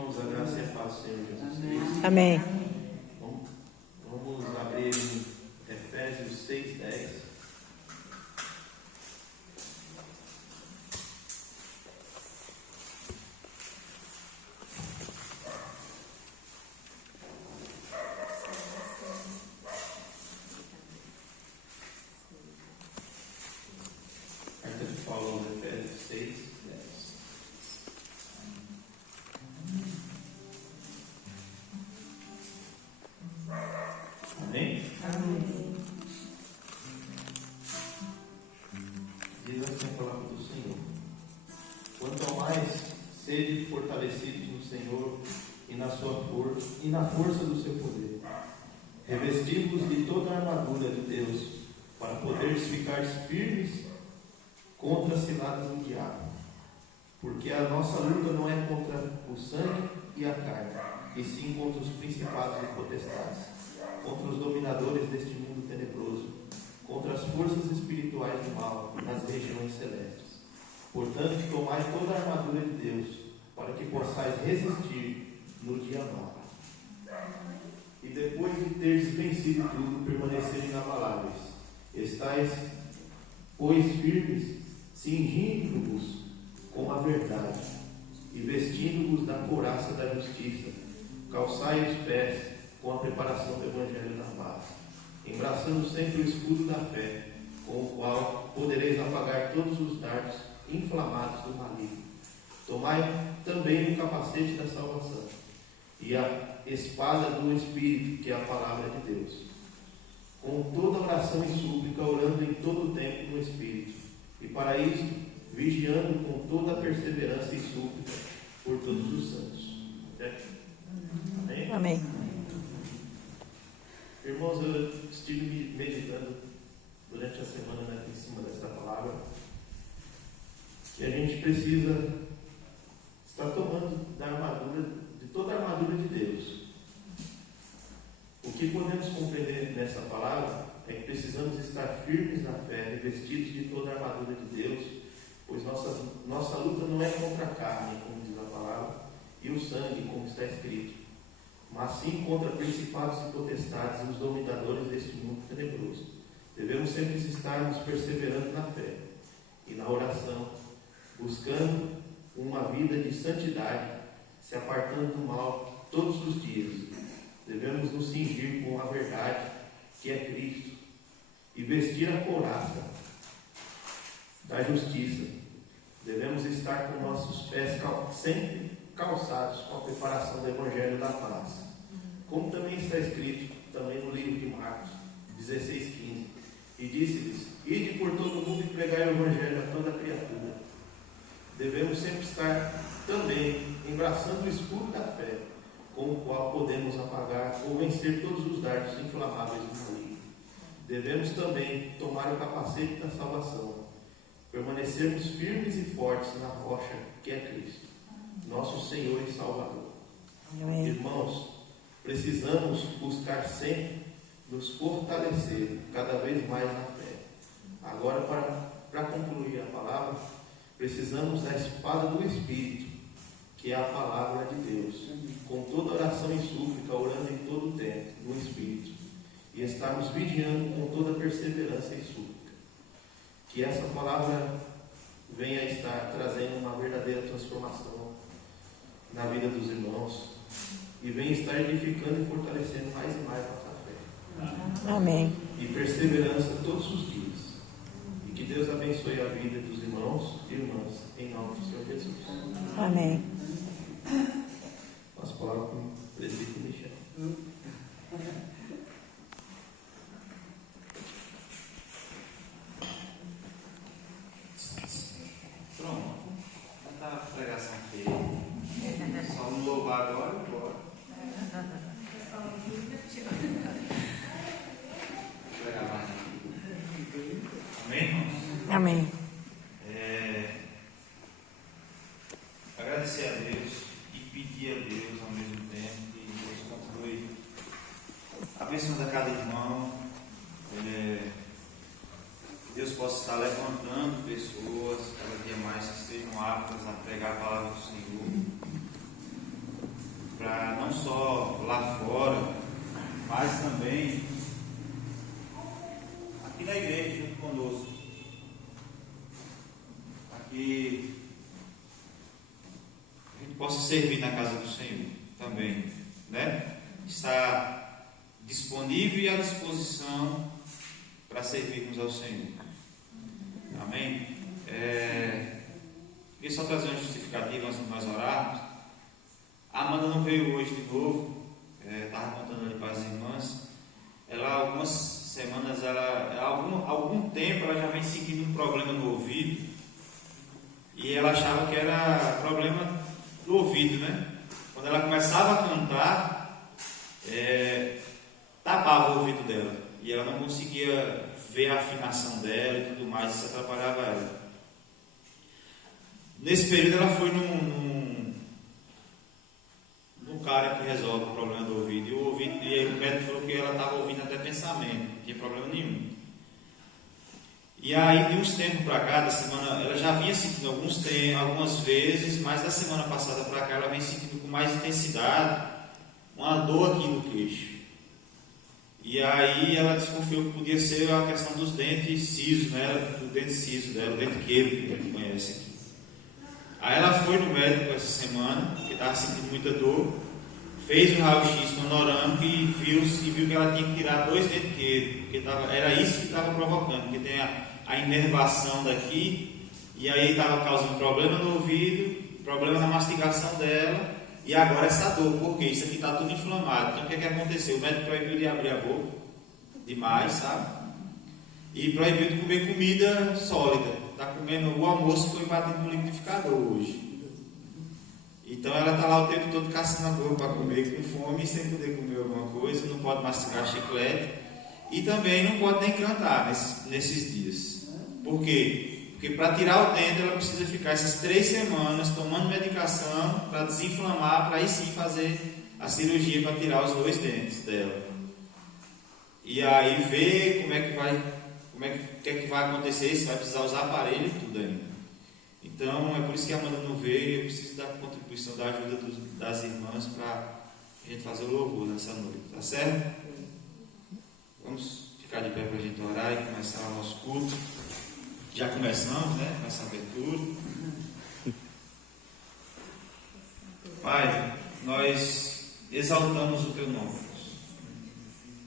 irmãos, a graça e a paz do Senhor Jesus Cristo. Amém. Vamos abrir em Efésios 6:10. Carta de Paulo aos Efésios 6:10. Amém? Amém. Diz assim a palavra do Senhor: quanto ao mais, sede fortalecidos no Senhor e na sua força e na força do seu poder, revestivos de toda a armadura de Deus, para poderes ficar firmes contra as ciladas do diabo. Porque a nossa luta não é contra o sangue e a carne, e sim contra os principados e potestades, contra os dominadores deste mundo tenebroso, contra as forças espirituais do mal nas regiões celestes. Portanto, tomai toda a armadura de Deus, para que possais resistir no dia mau. E depois de teres vencido tudo, permanecerem inabaláveis. Estais, pois, firmes, cingindo-vos com a verdade, e vestindo-vos da couraça da justiça. Calçai os pés com a preparação do Evangelho da paz, embraçando sempre o escudo da fé, com o qual podereis apagar todos os dardos inflamados do maligno. Tomai também o capacete da salvação e a espada do Espírito, que é a palavra de Deus, com toda oração e súplica, orando em todo o tempo no Espírito, e para isso vigiando com toda a perseverança e súplica por todos os santos. Amém? Amém. Irmãos, eu estive meditando durante a semana, né, em cima desta palavra, que a gente precisa estar tomando da armadura, de toda a armadura de Deus. O que podemos compreender nessa palavra é que precisamos estar firmes na fé, revestidos de toda a armadura de Deus, pois nossa luta não é contra a carne, como diz a palavra, e o sangue, como está escrito, mas sim contra principados e potestades e os dominadores deste mundo tenebroso. Devemos sempre estarmos perseverando na fé e na oração, buscando uma vida de santidade, se apartando do mal todos os dias. Devemos nos cingir com a verdade, que é Cristo, e vestir a couraça da justiça. Devemos estar com nossos pés sempre calçados com a preparação do Evangelho da paz. Como também está escrito também no livro de Marcos 16:15. E disse-lhes: ide por todo o mundo e pregai o Evangelho a toda criatura. Devemos sempre estar também embraçando o escudo da fé, com o qual podemos apagar ou vencer todos os dardos inflamáveis do maligno. Devemos também tomar o capacete da salvação, permanecermos firmes e fortes na rocha que é Cristo, nosso Senhor e Salvador. Amém. Irmãos, precisamos buscar sempre nos fortalecer cada vez mais na fé. Agora, para concluir a palavra, precisamos da espada do Espírito, que é a palavra de Deus, com toda oração e súplica, orando em todo o tempo, no Espírito, e estarmos vigiando com toda perseverança e súplica. Que essa palavra venha a estar trazendo uma verdadeira transformação na vida dos irmãos e venha estar edificando e fortalecendo mais e mais nossa fé. Amém. E perseverança todos os dias. E que Deus abençoe a vida dos irmãos e irmãs, em nome do Senhor Jesus. Amém. As palavras com o presbítero Michel. Pronto, já está a pregação aqui. Só no louvar agora e embora. Pregar mais. Amém, irmãos? Amém. Agradecer a Deus e pedir a Deus ao mesmo tempo que Deus continue abençoando a cada irmão. Que Deus possa estar levantando pessoas cada dia mais que estejam aptas a pregar a palavra do Senhor. mas também aqui na igreja junto conosco, aqui a gente possa servir na casa do Senhor também, né? Está disponível e à disposição para servirmos ao Senhor. Amém? Queria só trazer uma justificativa antes de nós orarmos. A Amanda não veio hoje de novo, estava contando ali para as irmãs. Ela, algumas semanas, algum tempo, ela já vem sentindo um problema no ouvido. E ela achava que era problema do ouvido, né? Quando ela começava a cantar, tapava o ouvido dela. E ela não conseguia ver a afinação dela e tudo mais, isso atrapalhava ela. Nesse período ela foi num cara que resolve o problema do ouvido. E o médico falou que ela estava ouvindo até pensamento, não tinha problema nenhum. E aí, de uns tempos para cá, da semana, ela já vinha sentindo algumas vezes, mas da semana passada para cá ela vem sentindo com mais intensidade uma dor aqui no queixo. E aí ela desconfiou que podia ser a questão dos dentes cisos, né? Do dente ciso dela, o dente queiro, que a gente conhece aqui. Aí ela foi no médico essa semana, porque estava sentindo muita dor, fez o raio-x panorâmico e viu que ela tinha que tirar 2 dentes queiros, porque era isso que estava provocando, porque tem a inervação daqui, e aí estava causando problema no ouvido, problema na mastigação dela, e agora essa dor, porque isso aqui está tudo inflamado. Então o que aconteceu? O médico proibiu de abrir a boca demais, sabe? E proibiu de comer comida sólida. Está comendo, o almoço foi batido no liquidificador hoje. Então ela está lá o tempo todo caçando a boca para comer, com fome, sem poder comer alguma coisa, não pode mastigar chiclete e também não pode nem cantar nesses dias. Por quê? Porque para tirar o dente ela precisa ficar essas 3 semanas tomando medicação para desinflamar, para aí sim fazer a cirurgia para tirar os 2 dentes dela. E aí ver o que é que vai acontecer, se vai precisar usar aparelho e tudo ainda. Então é por isso que a Amanda não veio, eu preciso da contribuição, da ajuda das irmãs para a gente fazer o louvor nessa noite, tá certo? Vamos ficar de pé para a gente orar e começar o nosso culto. Já começamos, né? Com essa abertura. Pai, nós exaltamos o Teu nome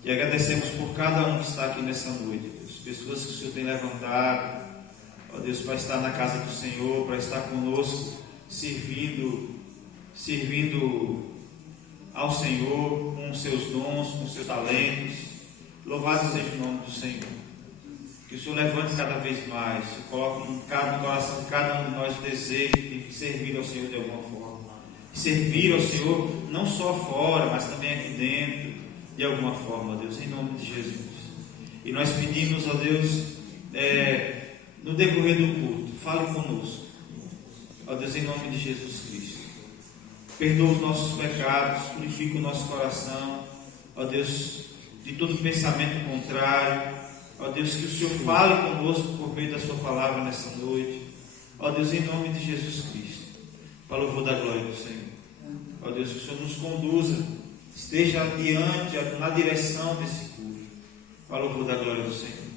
e agradecemos por cada um que está aqui nessa noite, Deus. Pessoas que o Senhor tem levantado, ó Deus, para estar na casa do Senhor, para estar conosco, servindo ao Senhor com os seus dons, com os seus talentos. Louvado seja o nome do Senhor. Que o Senhor levante cada vez mais, coloque no coração de cada um de nós o desejo de servir ao Senhor de alguma forma. Servir ao Senhor não só fora, mas também aqui dentro, de alguma forma, Deus, em nome de Jesus. E nós pedimos, ó Deus, no decorrer do culto, fale conosco, ó Deus, em nome de Jesus Cristo. Perdoa os nossos pecados, purifica o nosso coração, ó Deus, de todo pensamento contrário. Ó Deus, que o Senhor fale conosco por meio da Sua palavra nessa noite. Ó Deus, em nome de Jesus Cristo, para o louvor da glória do Senhor. Ó Deus, que o Senhor nos conduza, esteja adiante, na direção desse culto, para o louvor da glória do Senhor.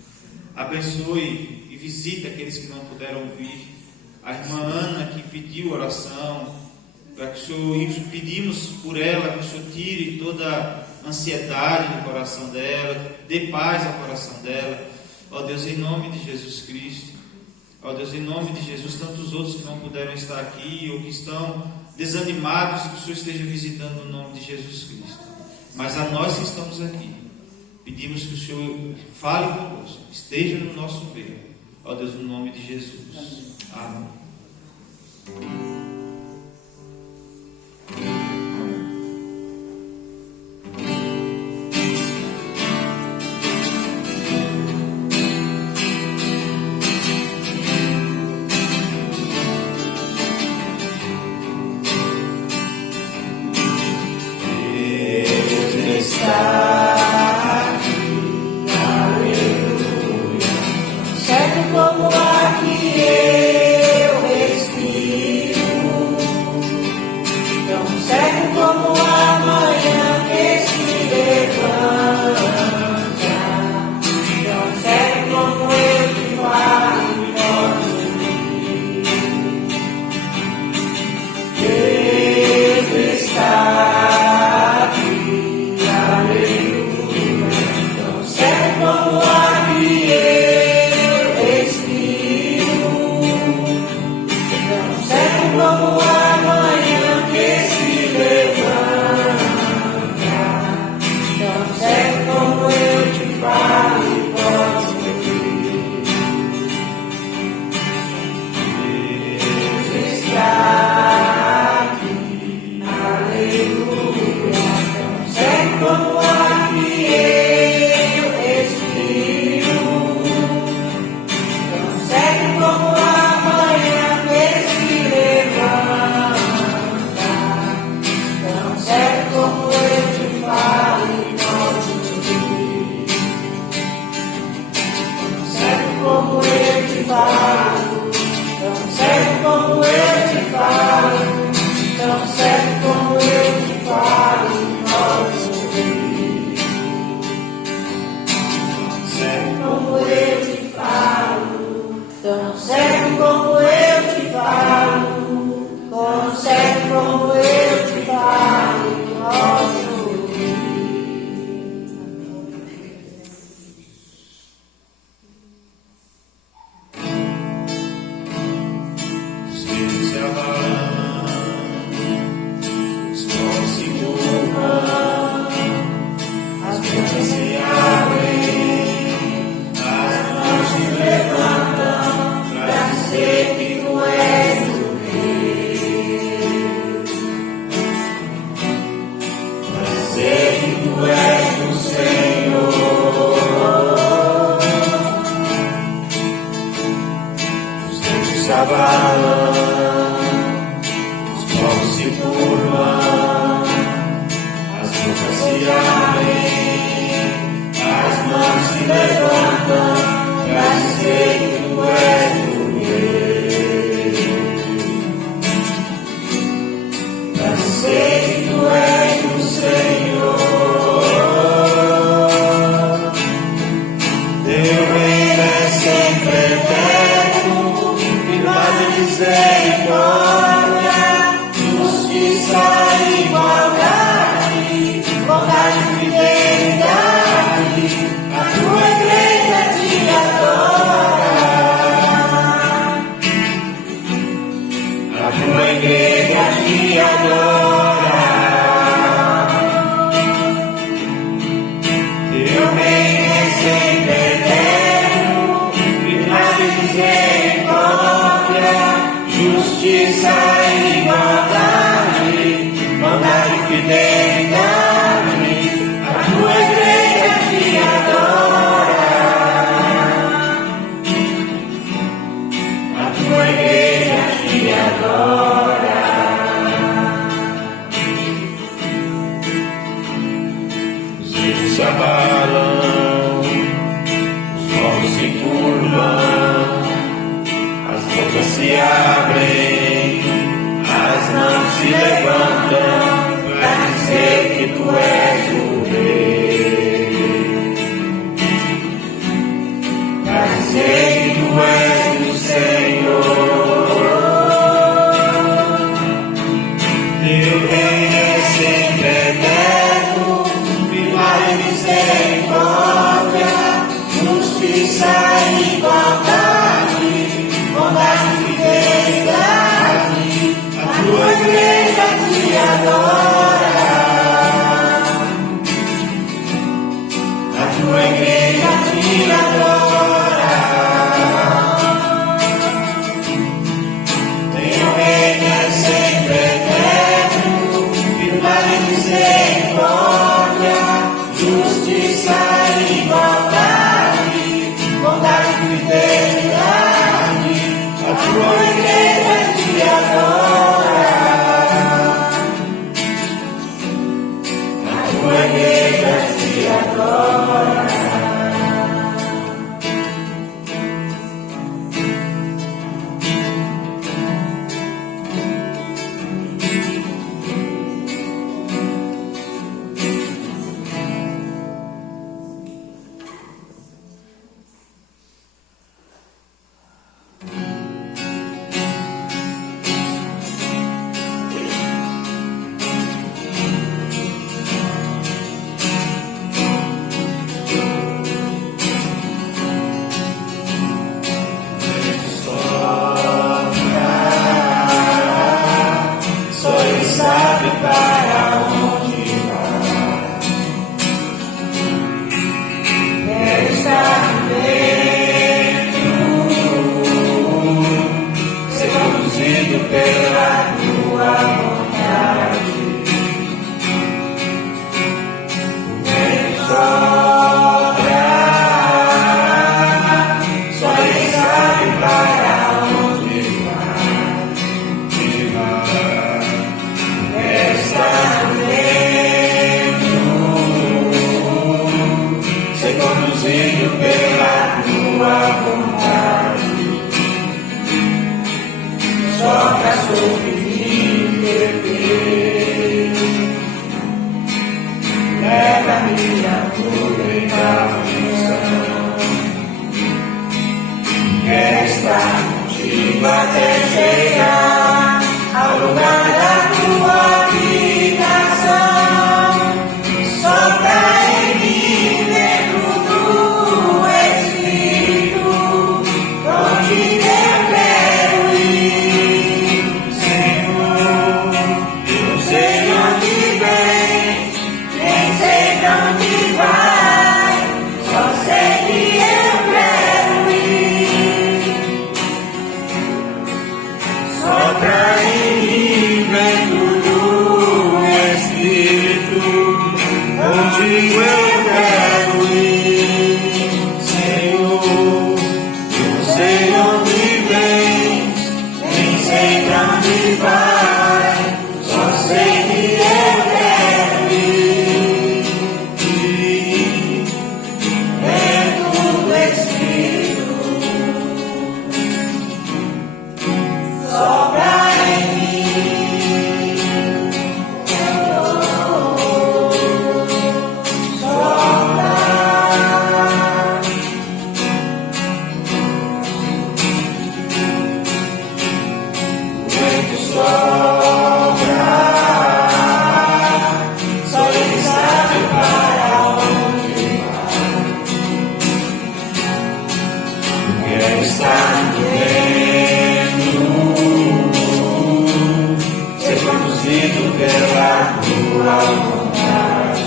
Abençoe e visite aqueles que não puderam ouvir. A irmã Ana que pediu oração, para que o Senhor, pedimos por ela, que o Senhor tire toda ansiedade do coração dela, dê paz ao coração dela, ó Deus, em nome de Jesus Cristo, ó Deus, em nome de Jesus, tantos outros que não puderam estar aqui, ou que estão desanimados, que o Senhor esteja visitando no nome de Jesus Cristo, mas a nós que estamos aqui, pedimos que o Senhor fale conosco, esteja no nosso meio, ó Deus, no nome de Jesus, amém. Certo como ar que eu respiro, mãos se curvam, as bocas se abrem, as mãos se levantam para dizer que tu és o Rei, para dizer que tu és o Senhor. Teu reino é sempre eterno, firmado em misericórdia, justiça e igualdade, bondade e fidelidade. A tua igreja te adora, a tua igreja te adora. Teu reino é sempre eterno, firmado em misericórdia, justiça e igualdade, bondade e fidelidade. A tua igreja te adora, a tua igreja te adora. Os rios se abalam, os morros se curvam, as bocas se abrem, as mãos se levantam para dizer que tu és o Rei, para dizer que tu és o Senhor. Teu reino é sempre eterno, firmado em misericórdia, justiça e igualdade, bondade e fidelidade. A tua igreja te adora, a tua igreja te adora. Teu reino é sempre eterno, firmado em misericórdia, justiça e igualdade, bondade e fidelidade. A tua igreja te adora, a tua igreja te adora. Só Ele sabe para onde vai. Quero estar dentro, ser conduzido pela tua vontade. O vento sopra, só Ele sabe para onde vai. Quero estar tua vontade.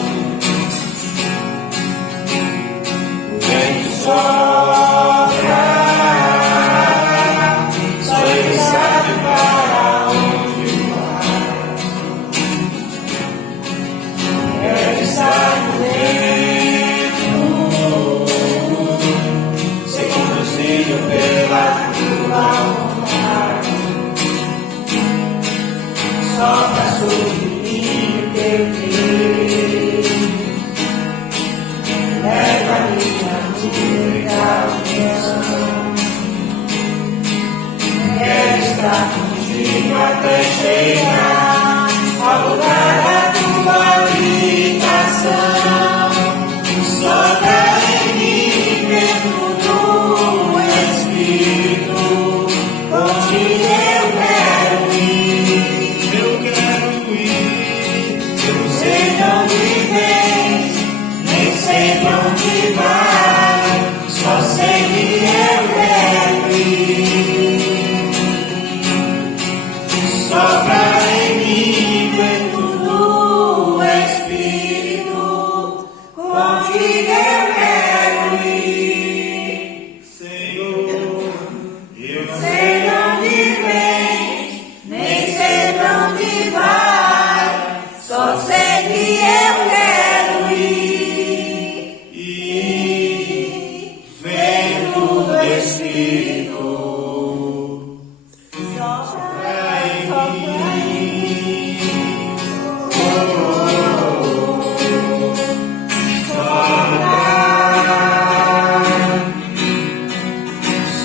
O vento sopra, só Ele sabe para onde vai. Ele está no vento, ser conduzido pela tua vontade. Sopra sobre mim o teu querer, leva-me na tua canção. Quero estar contigo até chegar ao lugar da tua habitação. Sopra em mim vento do Espírito, onde eu quero ir. Eu quero ir. Eu não sei de onde vens, nem sei de onde vai, só sei que eu quero ir. Sopra em mim vento do Espírito, onde eu quero ir. Senhor, eu não sei de onde vens, nem sei de onde vai, só sei que eu quero ir. Vento do Espírito, sopra em mim.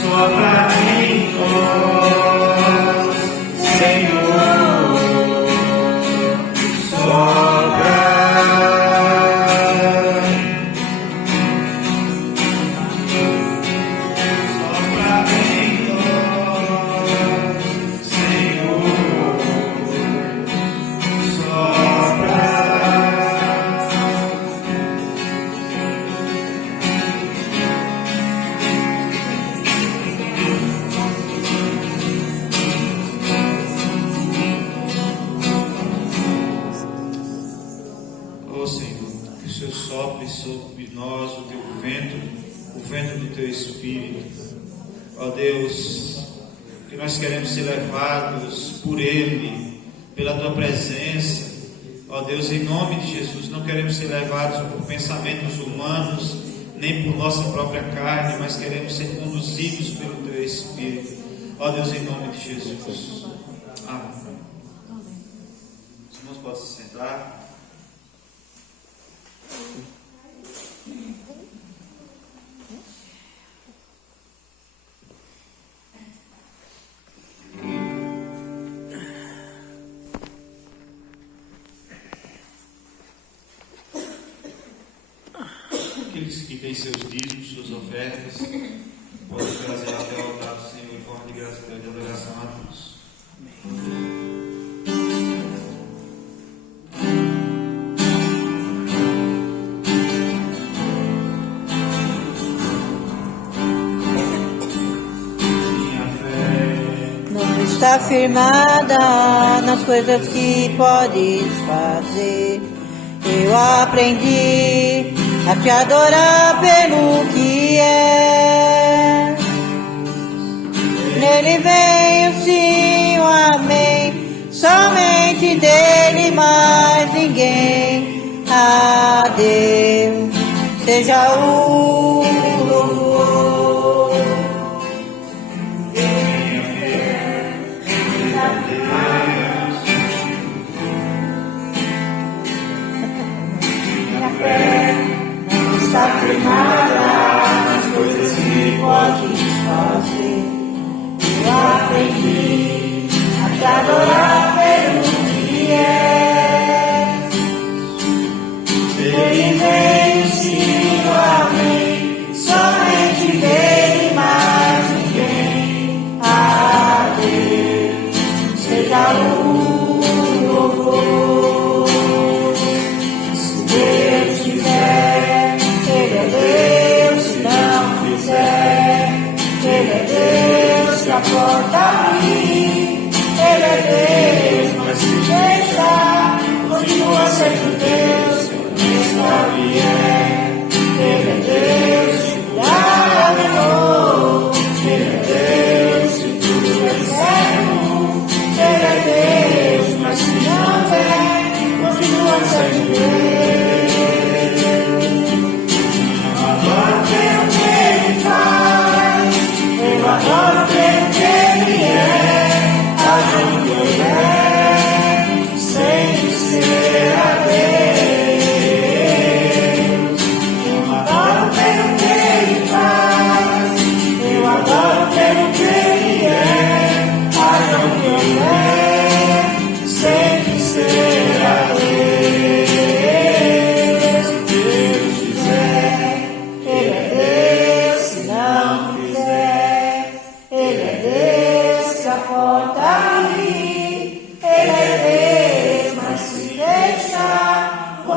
Sopra em nós, Senhor. Sopra. Sopra em nós, Senhor. Sopra. Ó Senhor, que o Senhor sopre sobre nós o vento do teu Espírito. Ó Deus, que nós queremos ser levados por Ele, pela tua presença. Ó Deus, em nome de Jesus, não queremos ser levados por pensamentos humanos, nem por nossa própria carne, mas queremos ser conduzidos pelo teu Espírito. Ó Deus, em nome de Jesus. Amém. Os irmãos podem se sentar. Aqueles que têm seus dízimos, suas ofertas, podem trazer até o altar do Senhor em forma de gratidão e de adoração a Deus. Minha fé Não está firmada nas coisas que podes fazer. Eu aprendi a te adorar pelo que é. Nele vem o sim, o amém, somente dele, mais ninguém. A Deus seja o louvor. Minha fé não está firmada nas coisas que podes fazer. Eu aprendi a te adorar pelo que é. Ele veio, sim, o amém, somente dele, mais ninguém. A Deus seja o louvor. Se Deus quiser, Ele é Deus.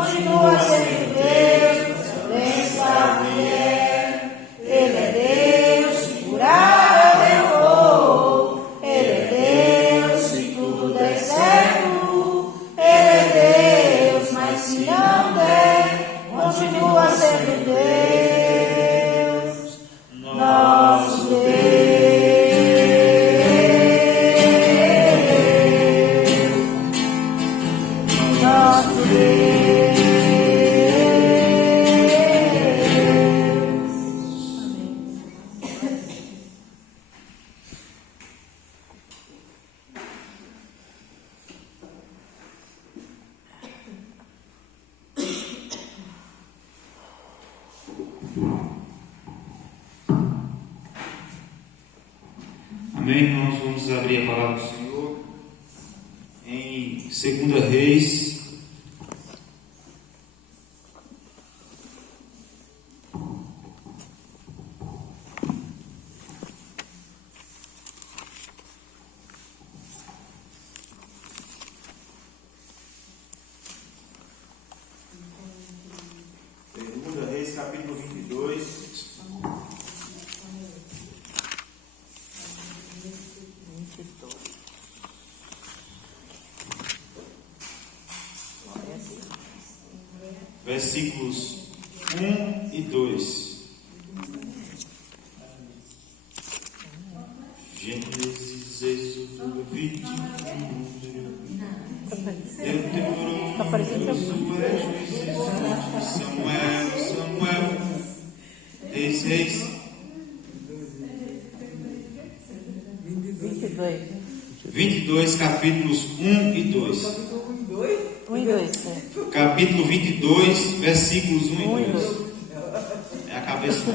continua sendo Deus, vence a mulher. Ele é Deus que curar levou, Ele é Deus se tudo der certo, Ele é Deus, mas se não der, continua sendo Deus, nosso Deus. Amém, irmãos? Vamos abrir a palavra do Senhor em 2 Reis. Segunda Reis, capítulo 22. Versículos 1 e 2. Gênesis, Êxodo, Levítico, Deuteronômio, Josué, Juízes, Samuel, Reis. 22, capítulos 1 e 2. 1 e 2, Capítulo 22, versículos 1 e 2. É a cabeça do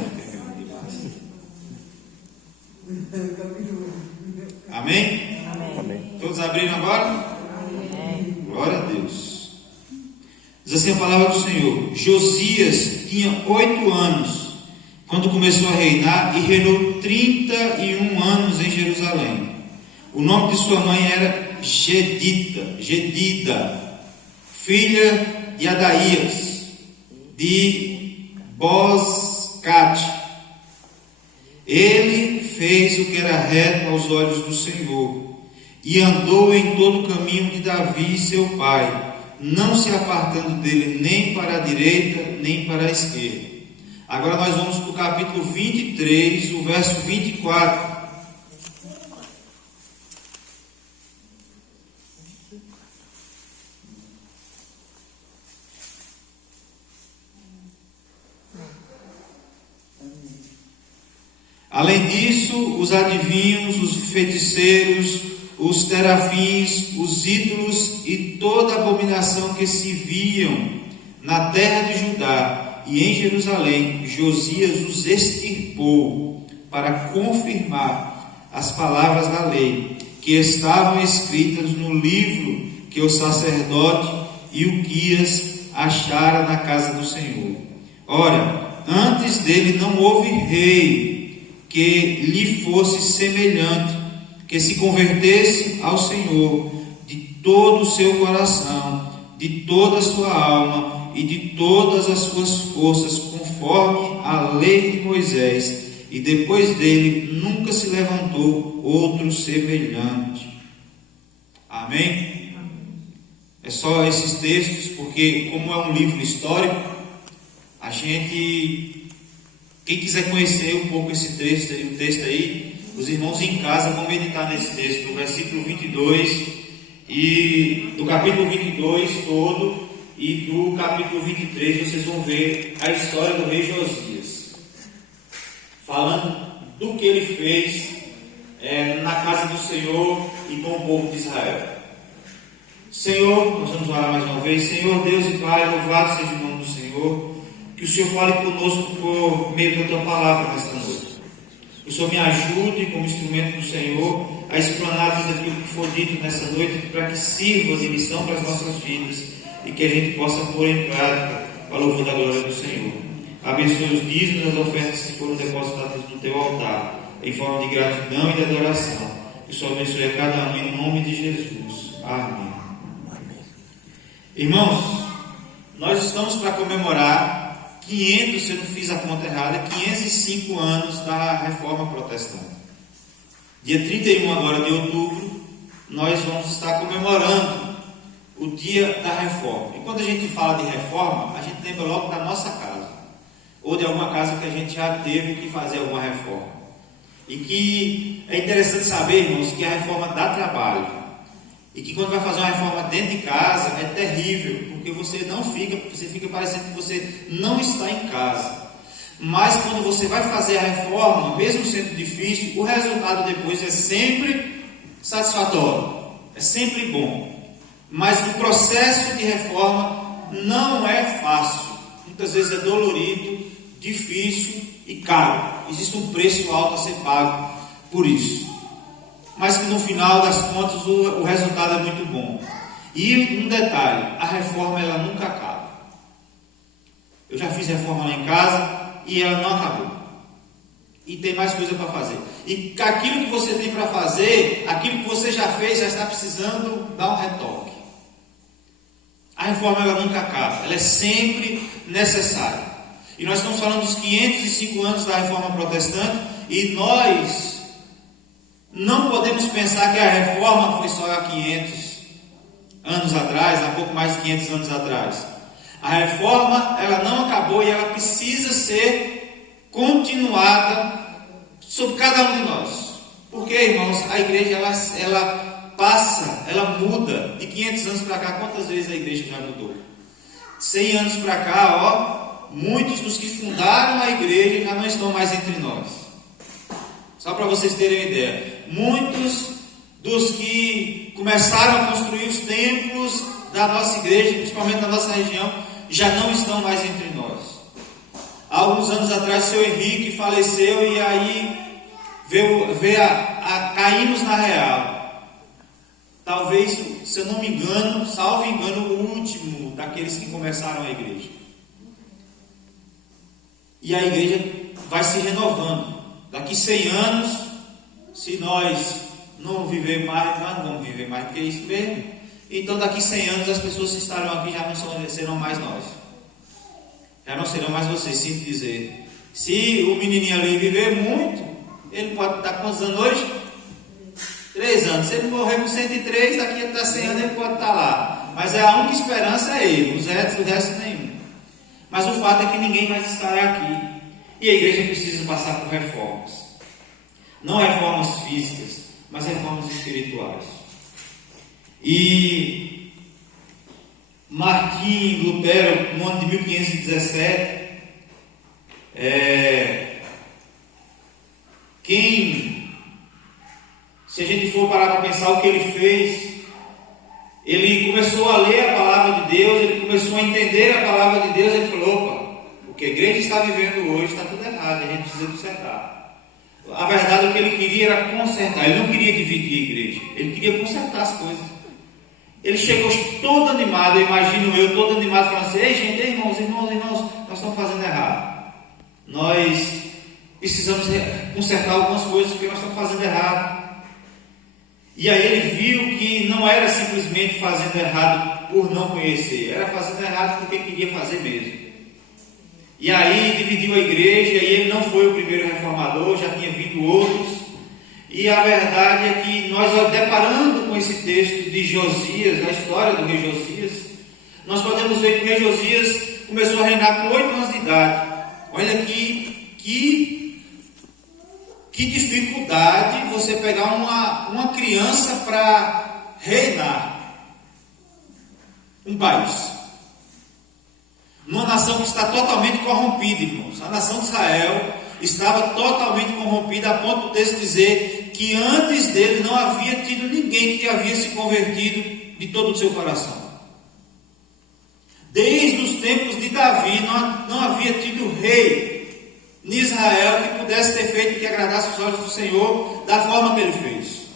Amém? Amém. Todos abriram agora? Amém. Glória a Deus. Diz assim a palavra do Senhor: Josias tinha 8 anos quando começou a reinar e reinou 31 anos em Jerusalém. O nome de sua mãe era Gedida, filha de Adaías, de Bozcate. Ele fez o que era reto aos olhos do Senhor e andou em todo o caminho de Davi, seu pai, não se apartando dele nem para a direita, nem para a esquerda. Agora nós vamos para o capítulo 23, o verso 24. Além disso, os adivinhos, os feiticeiros, os terafins, os ídolos e toda abominação que se viam na terra de Judá e em Jerusalém, Josias os extirpou para confirmar as palavras da lei que estavam escritas no livro que o sacerdote Ilquias achara na casa do Senhor. Ora, antes dele não houve rei que lhe fosse semelhante, que se convertesse ao Senhor de todo o seu coração, de toda a sua alma e de todas as suas forças, conforme a lei de Moisés, e depois dele nunca se levantou outro semelhante. Amém? É só esses textos, porque como é um livro histórico, a gente... Quem quiser conhecer um pouco esse texto aí, os irmãos em casa vão meditar nesse texto, do versículo 22, e do capítulo 22 todo, e do capítulo 23, vocês vão ver a história do rei Josias, falando do que ele fez na casa do Senhor e com o povo de Israel. Senhor, nós vamos orar mais uma vez. Senhor Deus e Pai, louvado seja o nome do Senhor. Que o Senhor fale conosco por meio da Tua palavra nesta noite. Que o Senhor me ajude como instrumento do Senhor a explanar tudo aquilo que for dito nessa noite, para que sirva de lição para as nossas vidas e que a gente possa pôr em prática para o louvor da glória do Senhor. Abençoe os dízimos e as ofertas que foram depositadas no Teu altar, em forma de gratidão e de adoração. Que o Senhor abençoe a cada um em nome de Jesus. Amém. Irmãos, nós estamos para comemorar 500, se eu não fiz a conta errada, 505 anos da Reforma Protestante. Dia 31 agora de outubro, nós vamos estar comemorando o dia da reforma. E quando a gente fala de reforma, a gente lembra logo da nossa casa, ou de alguma casa que a gente já teve que fazer alguma reforma. E que é interessante saber, irmãos, que a reforma dá trabalho. E que quando vai fazer uma reforma dentro de casa, é terrível, porque você fica parecendo que você não está em casa. Mas quando você vai fazer a reforma, mesmo sendo difícil, o resultado depois é sempre satisfatório, é sempre bom. Mas o processo de reforma não é fácil, muitas vezes é dolorido, difícil e caro. Existe um preço alto a ser pago por isso. Mas que no final das contas o resultado é muito bom. E um detalhe, a reforma ela nunca acaba. Eu já fiz reforma lá em casa e ela não acabou. E tem mais coisa para fazer. E aquilo que você tem para fazer, aquilo que você já fez, já está precisando dar um retoque. A reforma ela nunca acaba, ela é sempre necessária. E nós estamos falando dos 505 anos da Reforma Protestante, e nós não podemos pensar que a reforma foi só há 500 anos atrás, há pouco mais de 500 anos atrás. A reforma ela não acabou e ela precisa ser continuada sobre cada um de nós. Porque, irmãos, a igreja ela passa, ela muda. De 500 anos para cá, quantas vezes a igreja já mudou? 100 anos para cá, muitos dos que fundaram a igreja já não estão mais entre nós. Só para vocês terem uma ideia. Muitos dos que começaram a construir os templos da nossa igreja, principalmente da nossa região, já não estão mais entre nós. Há alguns anos atrás, seu Henrique faleceu e aí veio a cairmos na real. Talvez, se eu não me engano, salvo engano, o último daqueles que começaram a igreja. E a igreja vai se renovando. Daqui 100 anos, se nós não viver mais, nós não vamos viver mais do que isso mesmo. Então daqui 100 anos as pessoas que estarão aqui já não serão mais nós. Já não serão mais vocês, sinto dizer. Se o menininho ali viver muito, ele pode estar quantos anos hoje? 3 anos. Se ele morrer com 103, daqui até 100 anos ele pode estar lá. Mas a única esperança é ele, o resto nenhum. Mas o fato é que ninguém mais estará aqui. E a igreja precisa passar por reformas. Não reformas físicas, mas reformas espirituais. E Martim Lutero, no ano de 1517, se a gente for parar para pensar o que ele fez, ele começou a ler a palavra de Deus, ele começou a entender a palavra de Deus, ele falou, opa, o que a igreja está vivendo hoje está tudo errado, a gente precisa consertar. A verdade, o que ele queria era consertar, ele não queria dividir a igreja, ele queria consertar as coisas. Ele chegou todo animado, eu imagino eu, todo animado, falando assim, ei gente, irmãos, nós estamos fazendo errado. Nós precisamos consertar algumas coisas porque nós estamos fazendo errado. E aí ele viu que não era simplesmente fazendo errado por não conhecer, era fazendo errado porque queria fazer mesmo. E aí dividiu a igreja, e ele não foi o primeiro reformador, já tinha vindo outros. E a verdade é que nós, deparando com esse texto de Josias, a história do rei Josias, nós podemos ver que o rei Josias começou a reinar com 8 anos de idade. Olha aqui, que dificuldade você pegar uma criança para reinar um país. Numa nação que está totalmente corrompida, irmãos. A nação de Israel estava totalmente corrompida, a ponto do texto dizer que antes dele não havia tido ninguém que havia se convertido de todo o seu coração. Desde os tempos de Davi não havia tido rei em Israel que pudesse ter feito que agradasse os olhos do Senhor da forma que ele fez.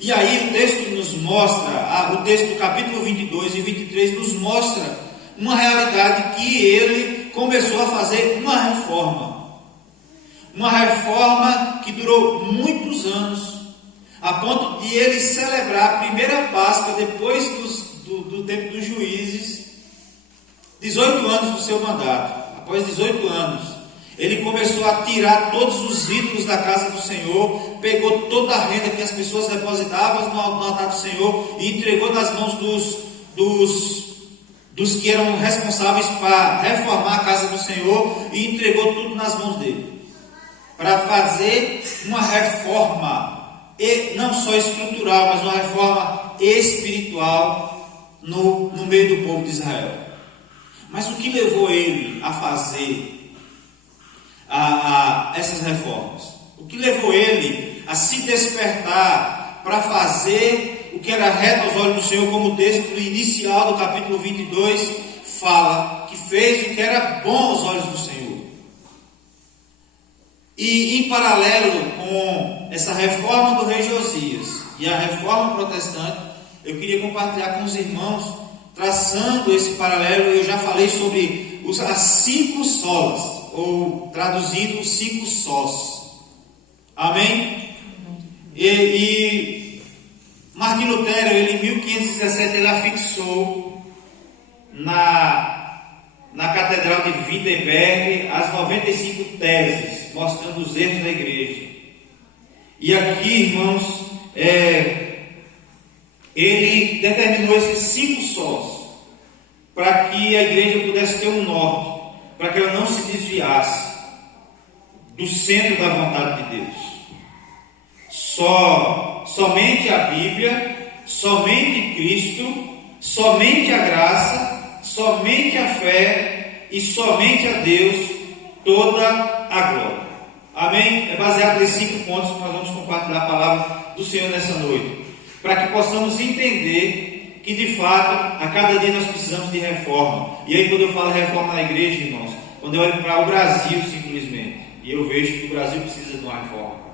E aí o texto nos mostra, o texto do capítulo 22 e 23 nos mostra uma realidade que ele começou a fazer uma reforma. Uma reforma que durou muitos anos, a ponto de ele celebrar a primeira Páscoa depois do tempo dos juízes, 18 anos do seu mandato, após 18 anos, ele começou a tirar todos os ídolos da casa do Senhor, pegou toda a renda que as pessoas depositavam no altar do Senhor e entregou nas mãos dos que eram responsáveis para reformar a casa do Senhor, e entregou tudo nas mãos dele, para fazer uma reforma, e não só estrutural, mas uma reforma espiritual no meio do povo de Israel. Mas o que levou ele a fazer essas reformas? O que levou ele a se despertar para fazer o que era reto aos olhos do Senhor, como o texto inicial do capítulo 22 fala, que fez o que era bom aos olhos do Senhor? E em paralelo com essa reforma do rei Josias e a reforma protestante, eu queria compartilhar com os irmãos, traçando esse paralelo. Eu já falei sobre as 5 solas, ou traduzido, 5 sós. Amém? E Martim Lutero, ele em 1517, ele afixou na Catedral de Wittenberg as 95 teses, mostrando os erros da igreja. E aqui, irmãos, ele determinou esses 5 sós, para que a igreja pudesse ter um norte, para que ela não se desviasse do centro da vontade de Deus. Somente a Bíblia, somente Cristo, somente a graça, somente a fé e somente a Deus toda a glória. Amém? É baseado nesses 5 pontos que nós vamos compartilhar a palavra do Senhor nessa noite, para que possamos entender que de fato a cada dia nós precisamos de reforma. E aí, quando eu falo reforma na igreja, irmãos, quando eu olho para o Brasil simplesmente, e eu vejo que o Brasil precisa de uma reforma,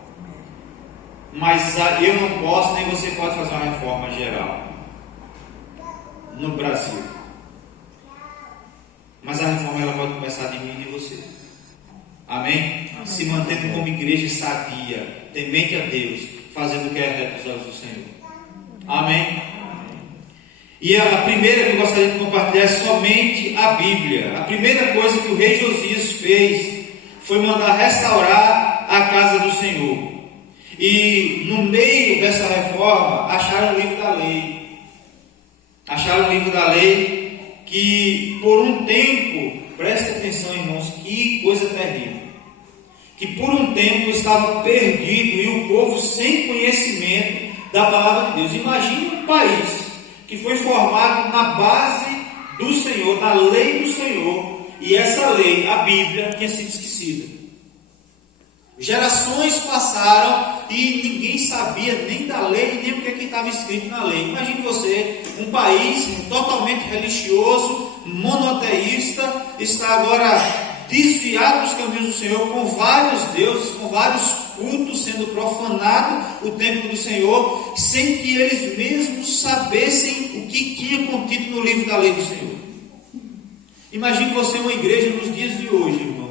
mas eu não posso, nem você pode fazer uma reforma geral no Brasil. Mas a reforma, ela pode começar de mim e de você. Amém? Se mantendo como igreja sadia, temente a Deus, fazendo o que é reto aos olhos do Senhor. Amém? E a primeira que eu gostaria de compartilhar é somente a Bíblia. A primeira coisa que o rei Josias fez foi mandar restaurar a casa do Senhor. E no meio dessa reforma acharam o livro da lei. Acharam o livro da lei que por um tempo, preste atenção, irmãos, que coisa terrível, que por um tempo estava perdido e o povo sem conhecimento da palavra de Deus. Imagine um país que foi formado na base do Senhor, na lei do Senhor, e essa lei, a Bíblia, tinha sido esquecida. Gerações passaram e ninguém sabia nem da lei, nem o que estava escrito na lei. Imagine você, um país totalmente religioso, monoteísta, está agora desviado dos caminhos do Senhor, com vários deuses, com vários cultos, sendo profanado o templo do Senhor, sem que eles mesmos sabessem o que tinha contido no livro da lei do Senhor. Imagine você uma igreja nos dias de hoje, irmãos,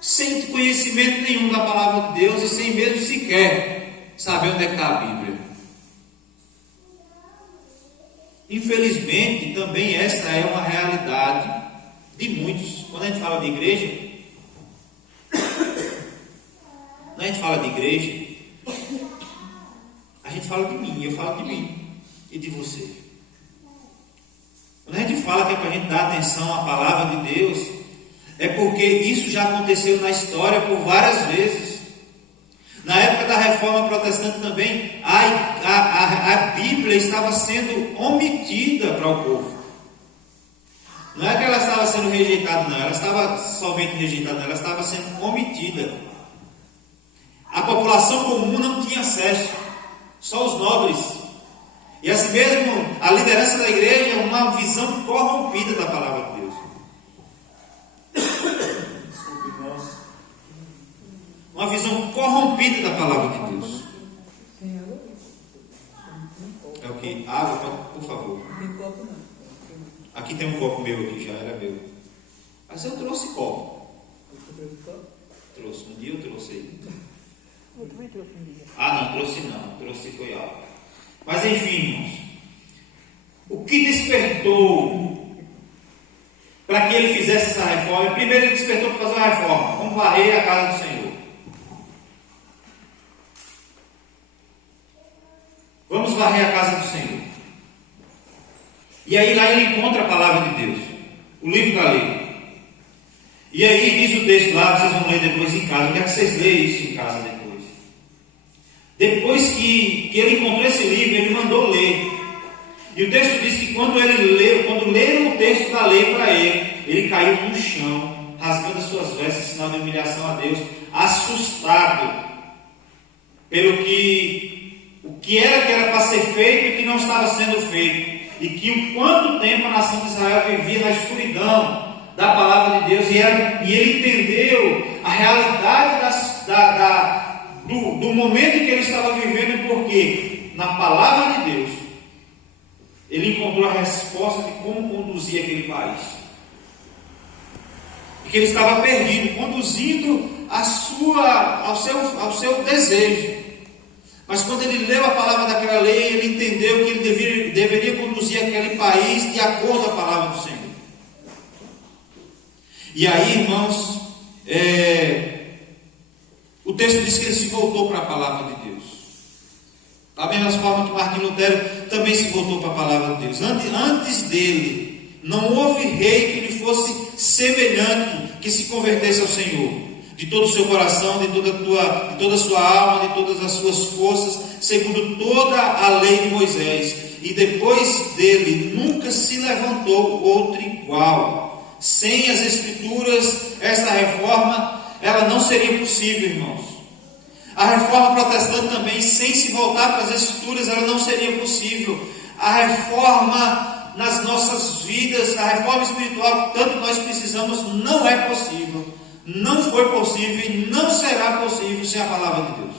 sem conhecimento nenhum da palavra de Deus e sem mesmo sequer saber onde é que está a Bíblia. Infelizmente, também esta é uma realidade de muitos. Quando a gente fala de igreja, a gente fala de mim, eu falo de mim e de você. Quando a gente fala que é para a gente dar atenção à palavra de Deus, é porque isso já aconteceu na história por várias vezes. Na época da reforma protestante também, a Bíblia estava sendo omitida para o povo. Não é que ela estava sendo rejeitada, não, ela estava somente rejeitada, ela estava sendo omitida. A população comum não tinha acesso, só os nobres. E assim mesmo, a liderança da igreja é uma visão corrompida da palavra de Deus. Uma visão corrompida da palavra de Deus. É o que? Água, por favor. Aqui tem um copo meu aqui, já era meu. Mas eu trouxe copo. Trouxe, um dia eu trouxe aí. Eu também trouxe um dia. Ah, não, trouxe não. Trouxe foi água. Mas enfim, irmãos. O que despertou para que ele fizesse essa reforma. Primeiro ele despertou para fazer uma reforma. Vamos varrer a casa do Senhor. Vamos varrer a casa do Senhor. E aí lá ele encontra a palavra de Deus, o livro da lei. E aí diz o texto lá, vocês vão ler depois em casa. Eu quero que vocês leiam isso em casa depois. Depois que ele encontrou esse livro, ele mandou ler. E o texto diz que quando leram o texto da lei para ele caiu no chão, rasgando as suas vestes, sinal de humilhação a Deus, assustado pelo o que era para ser feito e que não estava sendo feito. E que o quanto tempo a nação de Israel vivia na escuridão da palavra de Deus, e ele entendeu a realidade do momento em que ele estava vivendo, porque na palavra de Deus ele encontrou a resposta de como conduzir aquele país, e que ele estava perdido, conduzindo ao seu desejo. Mas quando ele leu a palavra daquela lei, ele entendeu que ele deveria conduzir aquele país de acordo com a palavra do Senhor. E aí, irmãos, o texto diz que ele se voltou para a palavra de Deus. Da mesma forma que Martinho Lutero também se voltou para a palavra de Deus. Antes dele, não houve rei que lhe fosse semelhante, que se convertesse ao Senhor. De todo o seu coração, de toda a sua alma, de todas as suas forças, segundo toda a lei de Moisés. E depois dele, nunca se levantou outro igual. Sem as Escrituras, essa reforma, ela não seria possível, irmãos. A reforma protestante também, sem se voltar para as Escrituras, ela não seria possível. A reforma nas nossas vidas, a reforma espiritual, tanto nós precisamos, não é possível. Não foi possível e não será possível sem a palavra de Deus.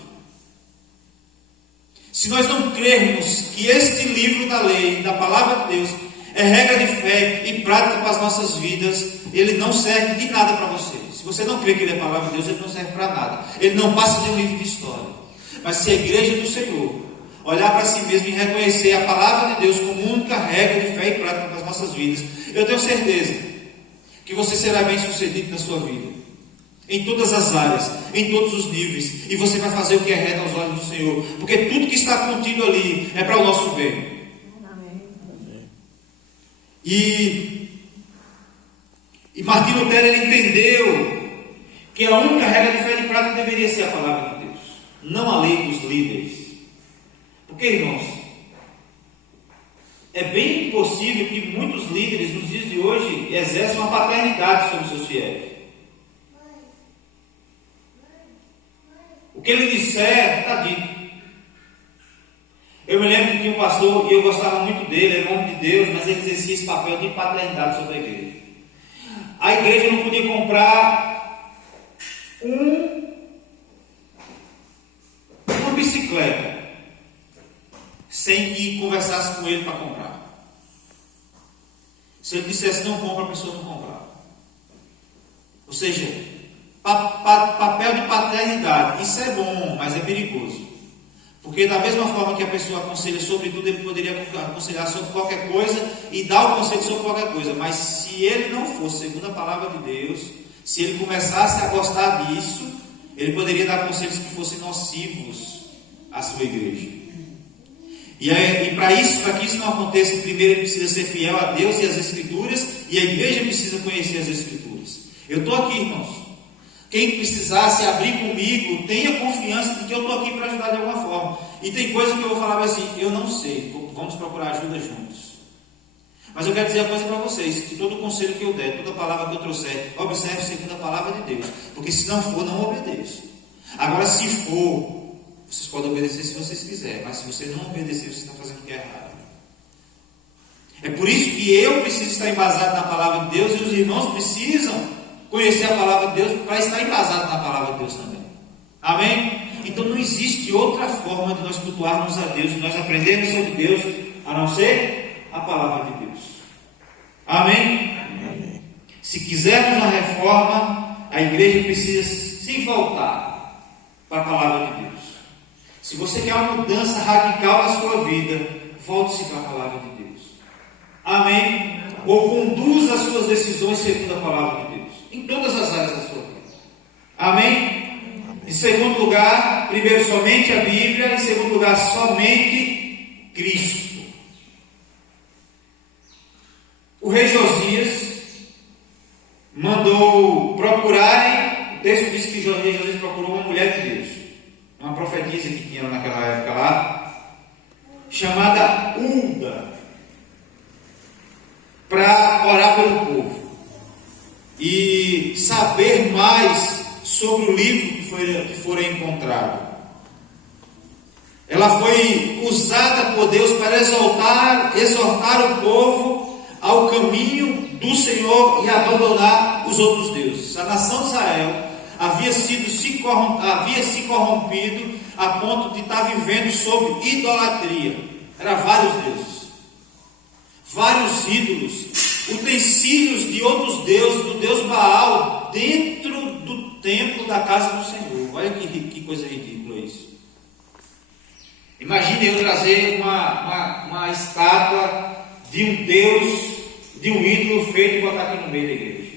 Se nós não crermos que este livro da lei, da palavra de Deus, é regra de fé e prática para as nossas vidas, ele não serve de nada para você. Se você não crê que ele é a palavra de Deus, ele não serve para nada. Ele não passa de um livro de história. Mas se a igreja do Senhor olhar para si mesmo e reconhecer a palavra de Deus como única regra de fé e prática para as nossas vidas, eu tenho certeza que você será bem sucedido na sua vida. Em todas as áreas, em todos os níveis, e você vai fazer o que é reto aos olhos do Senhor, porque tudo que está contido ali é para o nosso bem. E Martinho Lutero, ele entendeu que a única regra de fé e prática deveria ser a palavra de Deus, não a lei dos líderes. Porque, irmãos, é bem possível que muitos líderes nos dias de hoje exerçam uma paternidade sobre os seus fiéis. O que ele disser, está dito. Eu me lembro que tinha um pastor, e eu gostava muito dele, era um homem de Deus, mas ele exercia esse papel de paternidade sobre a igreja. A igreja não podia comprar uma bicicleta sem que conversasse com ele para comprar. Se ele dissesse não compra, a pessoa não comprava. Ou seja, papel de paternidade, isso é bom, mas é perigoso. Porque da mesma forma que a pessoa aconselha sobre tudo, ele poderia aconselhar sobre qualquer coisa e dar o conselho sobre qualquer coisa. Mas se ele não fosse segundo a palavra de Deus, se ele começasse a gostar disso, ele poderia dar conselhos que fossem nocivos à sua igreja. E para que isso não aconteça, primeiro ele precisa ser fiel a Deus e às Escrituras, e a igreja precisa conhecer as Escrituras. Eu estou aqui, irmãos. Quem precisar se abrir comigo, tenha confiança de que eu estou aqui para ajudar de alguma forma. E tem coisa que eu vou falar assim, eu não sei, vamos procurar ajuda juntos. Mas eu quero dizer uma coisa para vocês, que todo conselho que eu der, toda palavra que eu trouxer, observe segundo a palavra de Deus. Porque se não for, não obedeça. Agora, se for, vocês podem obedecer se vocês quiserem, mas se você não obedecer, vocês estão fazendo o que é errado. É por isso que eu preciso estar embasado na palavra de Deus, e os irmãos precisam conhecer a palavra de Deus para estar embasado na palavra de Deus também. Amém? Então não existe outra forma de nós cultuarmos a Deus, de nós aprendermos sobre Deus, a não ser a palavra de Deus. Amém? Amém. Se quisermos uma reforma, a igreja precisa se voltar para a palavra de Deus. Se você quer uma mudança radical na sua vida, volte-se para a palavra de Deus. Amém? ou conduz as suas decisões segundo a palavra de Deus, em todas as áreas da sua vida. Amém? Em segundo lugar, primeiro somente a Bíblia, em segundo lugar somente Cristo. O rei Josias mandou procurarem, o texto diz que o rei Josias procurou uma mulher de Deus, uma profetisa que tinha naquela época lá, chamada Hulda, para orar pelo povo e saber mais sobre o livro que fora encontrado. Ela foi usada por Deus para exortar o povo ao caminho do Senhor e abandonar os outros deuses. A nação de Israel havia se corrompido a ponto de estar vivendo sob idolatria. Era vários deuses, vários ídolos, utensílios de outros deuses, do Deus Baal, dentro do templo da casa do Senhor. Olha que coisa ridícula isso. Imagine eu trazer uma estátua de um Deus, de um ídolo feito e botar aqui no meio da igreja.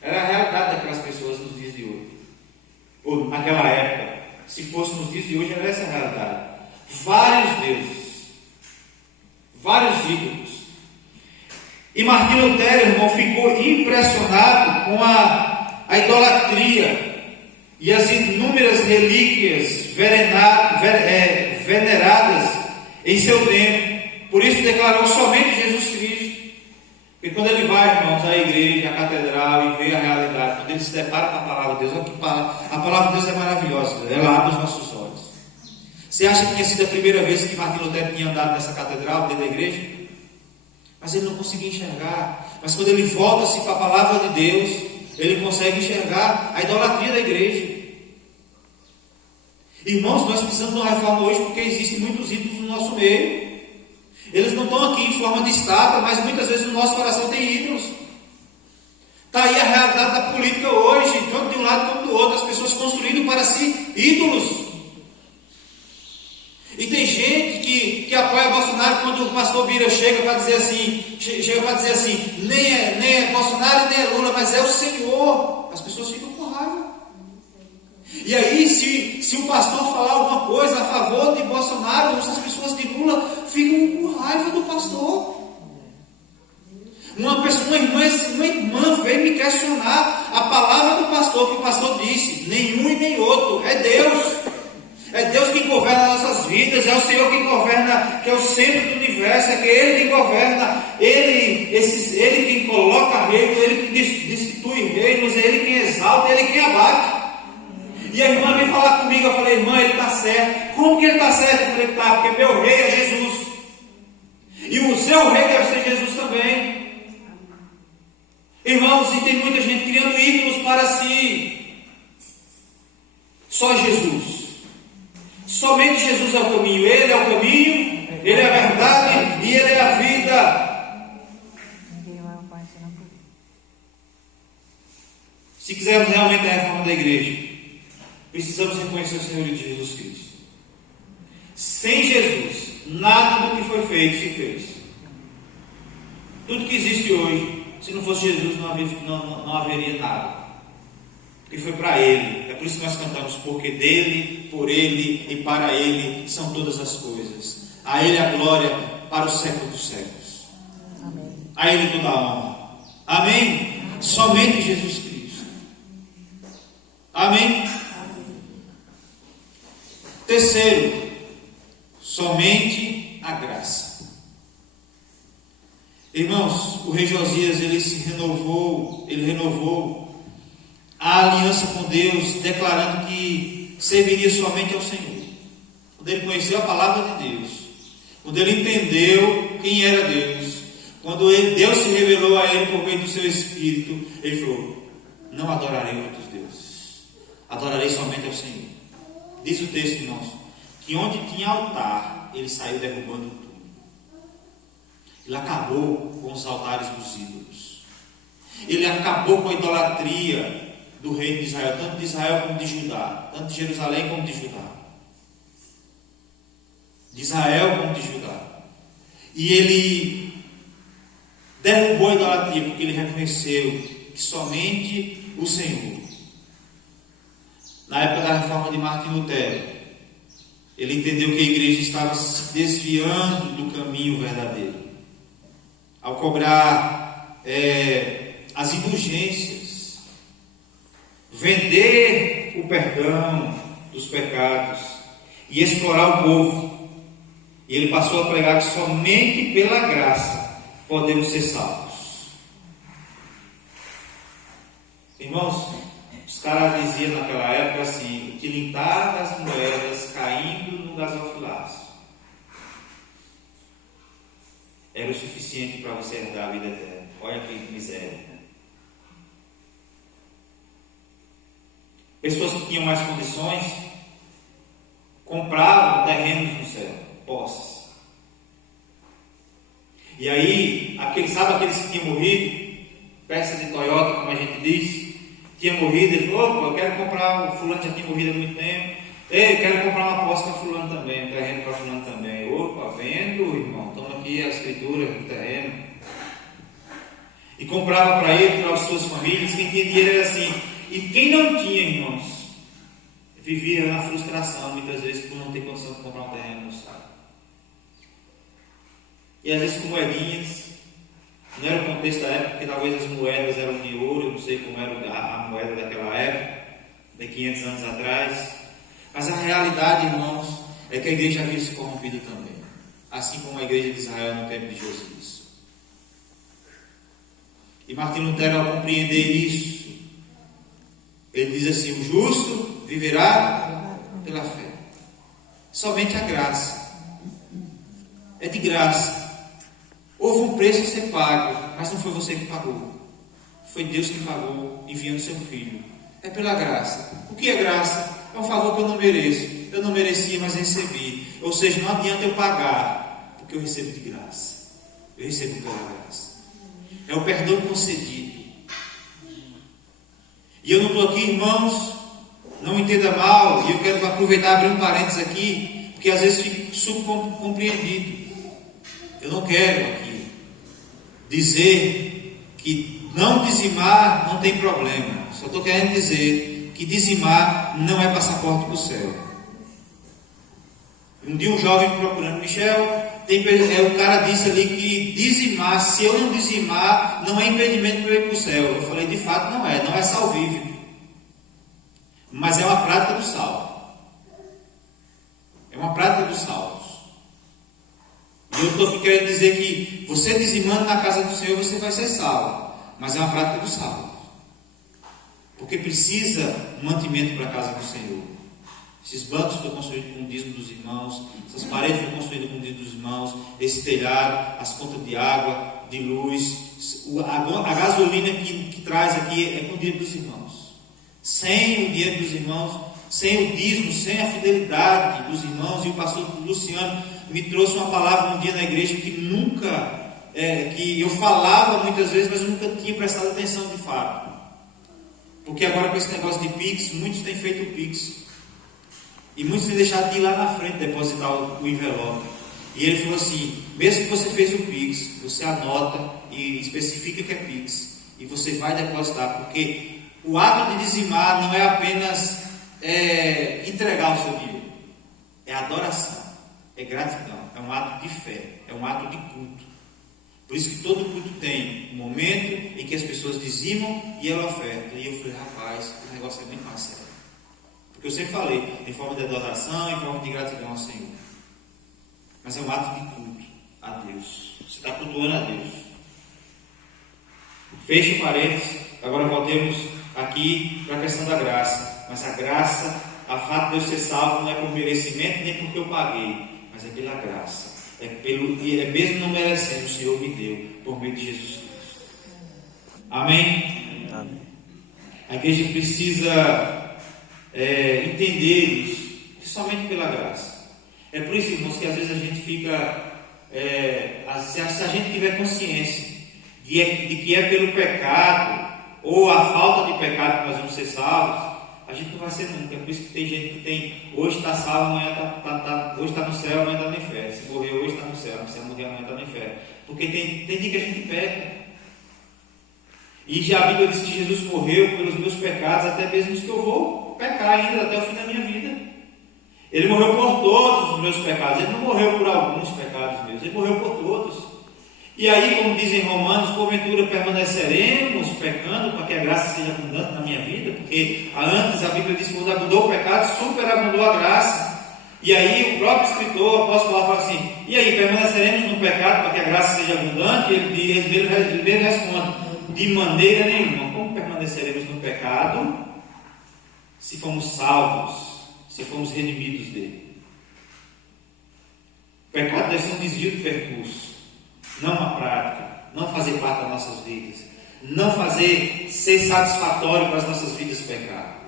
Era a realidade daquelas pessoas nos dias de hoje, ou naquela época. Se fosse nos dias de hoje, era essa a realidade. Vários deuses, vários ídolos. E Martinho Lutero, irmão, ficou impressionado com a idolatria e as inúmeras relíquias veneradas em seu tempo. Por isso declarou somente Jesus Cristo. E quando ele vai, irmãos, à igreja, à catedral e vê a realidade, quando ele se depara com a palavra de Deus, a palavra de Deus é maravilhosa, ela abre os nossos olhos. Você acha que tinha sido a primeira vez que Martinho Lutero tinha andado nessa catedral, dentro da igreja? Mas ele não conseguia enxergar. Mas quando ele volta-se para a palavra de Deus, ele consegue enxergar a idolatria da igreja. Irmãos, nós precisamos de uma reforma hoje porque existem muitos ídolos no nosso meio. Eles não estão aqui em forma de estátua, mas muitas vezes no nosso coração tem ídolos. Está aí a realidade da política hoje, tanto de um lado quanto do outro, as pessoas construindo para si ídolos. E tem gente que apoia Bolsonaro quando o pastor Bira chega para dizer assim, nem é Bolsonaro nem é Lula, mas é o Senhor. As pessoas ficam com raiva. E aí, se o pastor falar alguma coisa a favor de Bolsonaro, as pessoas de Lula ficam com raiva do pastor. Uma irmã veio me questionar a palavra do pastor, que o pastor disse, nenhum e nem outro, é Deus. É Deus quem governa nossas vidas, é o Senhor quem governa, que é o centro do universo, é que Ele quem governa, Ele quem coloca reinos, Ele quem destitui reinos, é Ele quem exalta, é Ele quem abate. E a irmã veio falar comigo, eu falei, irmã, ele está certo. Como que ele está certo? Eu falei, tá, porque meu rei é Jesus. E o seu rei deve ser Jesus também. Irmãos, e tem muita gente criando ídolos para si. Só Jesus. Somente Jesus é o caminho. Ele é o caminho, Ele é a verdade e Ele é a vida. Se quisermos realmente a reforma da igreja, precisamos reconhecer o Senhor de Jesus Cristo. Sem Jesus, nada do que foi feito se fez. Tudo que existe hoje, se não fosse Jesus, não haveria nada. Porque foi para Ele. É por isso que nós cantamos, porque dele, por Ele e para Ele são todas as coisas. A Ele a glória para o século dos séculos. Amém. A Ele toda a honra. Amém? Somente Jesus Cristo. Amém? Terceiro, somente a graça. Irmãos, o rei Josias, ele renovou a aliança com Deus, declarando que serviria somente ao Senhor. Quando ele conheceu a palavra de Deus, quando ele entendeu quem era Deus, quando Deus se revelou a ele por meio do seu Espírito, ele falou, não adorarei outros deuses, adorarei somente ao Senhor. Diz o texto, irmãos, que onde tinha altar, ele saiu derrubando tudo. Ele acabou com os altares dos ídolos. Ele acabou com a idolatria do reino de Israel, tanto de Israel como de Judá, tanto de Jerusalém como de Judá. De Israel como de Judá. E ele derrubou a idolatria, porque ele reconheceu que somente o Senhor. Na época da reforma de Martim Lutero, ele entendeu que a igreja estava se desviando do caminho verdadeiro, ao cobrar as indulgências, vender o perdão dos pecados e explorar o povo. E ele passou a pregar que somente pela graça podemos ser salvos. Irmãos, os caras diziam naquela época assim: tilintar as moedas caindo no gasofilaço era o suficiente para você herdar a vida eterna. Olha que miséria. Pessoas que tinham mais condições compravam terrenos no céu, posses. E aí, aqueles que tinham morrido, peça de Toyota, como a gente diz, tinha morrido, ele falou: opa, eu quero comprar, o fulano já tinha morrido há muito tempo, eu quero comprar uma posse para fulano também, um terreno para fulano também. Opa, vendo, irmão, toma aqui a escritura do terreno. E comprava para ele, para as suas famílias. Quem tinha dinheiro era assim. E quem não tinha, irmãos, vivia na frustração, muitas vezes, por não ter condição de comprar um terreno no estado. E às vezes com moedinhas. Não era o contexto da época, porque talvez as moedas eram de ouro, eu não sei como era a moeda daquela época, de 500 anos atrás. Mas a realidade, irmãos, é que a igreja havia se corrompido também, assim como a igreja de Israel no tempo de Jesus. E Martim Lutero, ao compreender isso, ele diz assim: o justo viverá pela fé. Somente a graça. É de graça. Houve um preço a ser pago, mas não foi você que pagou. Foi Deus que pagou, enviando seu Filho. É pela graça. O que é graça? É um favor que eu não mereço. Eu não merecia, mas recebi. Ou seja, não adianta eu pagar, porque eu recebo de graça. Eu recebo pela graça. É o perdão concedido. E eu não estou aqui, irmãos, não me entenda mal, e eu quero aproveitar e abrir um parênteses aqui, porque às vezes fico subcompreendido. Eu não quero aqui dizer que não dizimar não tem problema. Só estou querendo dizer que dizimar não é passaporte para o céu. Um dia um jovem me procurando: Michel, o cara disse ali que dizimar, se eu não dizimar, não é impedimento para eu ir para o céu. Eu falei: de fato não é salvífico. Mas é uma prática do salvo. É uma prática dos salvos. E eu estou querendo dizer que você dizimando na casa do Senhor, você vai ser salvo. Mas é uma prática do salvo. Porque precisa um mantimento para a casa do Senhor. Esses bancos foram construídos com o dízimo dos irmãos, essas paredes foram construídas com o dízimo dos irmãos, esse telhado, as contas de água, de luz, a gasolina que traz aqui é com o dízimo dos irmãos. Sem o dinheiro dos irmãos, sem o dízimo, sem a fidelidade dos irmãos. E o pastor Luciano me trouxe uma palavra um dia na igreja que que eu falava muitas vezes, mas eu nunca tinha prestado atenção de fato. Porque agora com esse negócio de Pix, muitos têm feito o Pix. E muitos têm deixado de ir lá na frente depositar o envelope. E ele falou assim: mesmo que você fez o Pix, você anota e especifica que é Pix. E você vai depositar, porque o ato de dizimar não é apenas entregar o seu dinheiro. É adoração, é gratidão, é um ato de fé, é um ato de culto. Por isso que todo culto tem um momento em que as pessoas dizimam e ela oferta. E eu falei: rapaz, o negócio é muito mais sério. Porque eu sempre falei, em forma de adoração, em forma de gratidão ao Senhor. Mas é um ato de culto a Deus. Você está cultuando a Deus. Feche o parênteses. Agora voltemos aqui para a questão da graça. Mas a graça, a fato de eu ser salvo, não é por merecimento nem porque eu paguei, mas é pela graça. Mesmo não merecendo, o Senhor me deu por meio de Jesus Cristo. Amém? Amém. A igreja precisa entender isso, que somente pela graça. É por isso, irmãos, que às vezes a gente fica, se a gente tiver consciência de que é pelo pecado ou a falta de pecado que nós vamos ser salvos, A gente não vai ser nunca. É por isso que tem gente que tem, hoje está salvo, amanhã hoje está no céu, amanhã está no inferno. Se morrer hoje está no céu, se morrer amanhã está no inferno. Porque tem dia que a gente peca. E já a Bíblia diz que Jesus morreu pelos meus pecados, até mesmo os que eu vou pecar ainda até o fim da minha vida. Ele morreu por todos os meus pecados. Ele não morreu por alguns pecados meus, ele morreu por todos. E aí, como dizem Romanos, porventura permaneceremos pecando para que a graça seja abundante na minha vida, porque antes a Bíblia diz que quando abundou o pecado, superabundou a graça. E aí o próprio escritor, o apóstolo Paulo, fala assim: e aí, permaneceremos no pecado para que a graça seja abundante? E ele mesmo responde: de maneira nenhuma. Como permaneceremos no pecado se fomos salvos, se fomos redimidos dele? O pecado deve ser um desvio de percurso, não uma prática, não fazer parte das nossas vidas, não ser satisfatório para as nossas vidas pecar,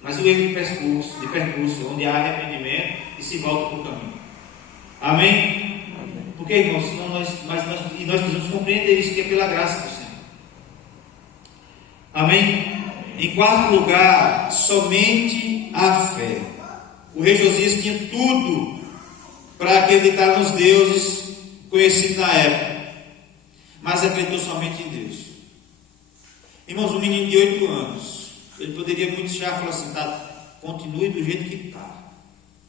mas o erro de percurso, onde há arrependimento e se volta para o caminho. Amém? Porque, irmãos, nós precisamos compreender isso, que é pela graça do Senhor. Amém? Em quarto lugar, somente a fé. O rei Josias tinha tudo para acreditar nos deuses conhecidos na época, mas acreditou somente em Deus. Irmãos, um menino de 8 anos, ele poderia muito já falar assim: tá, continue do jeito que está.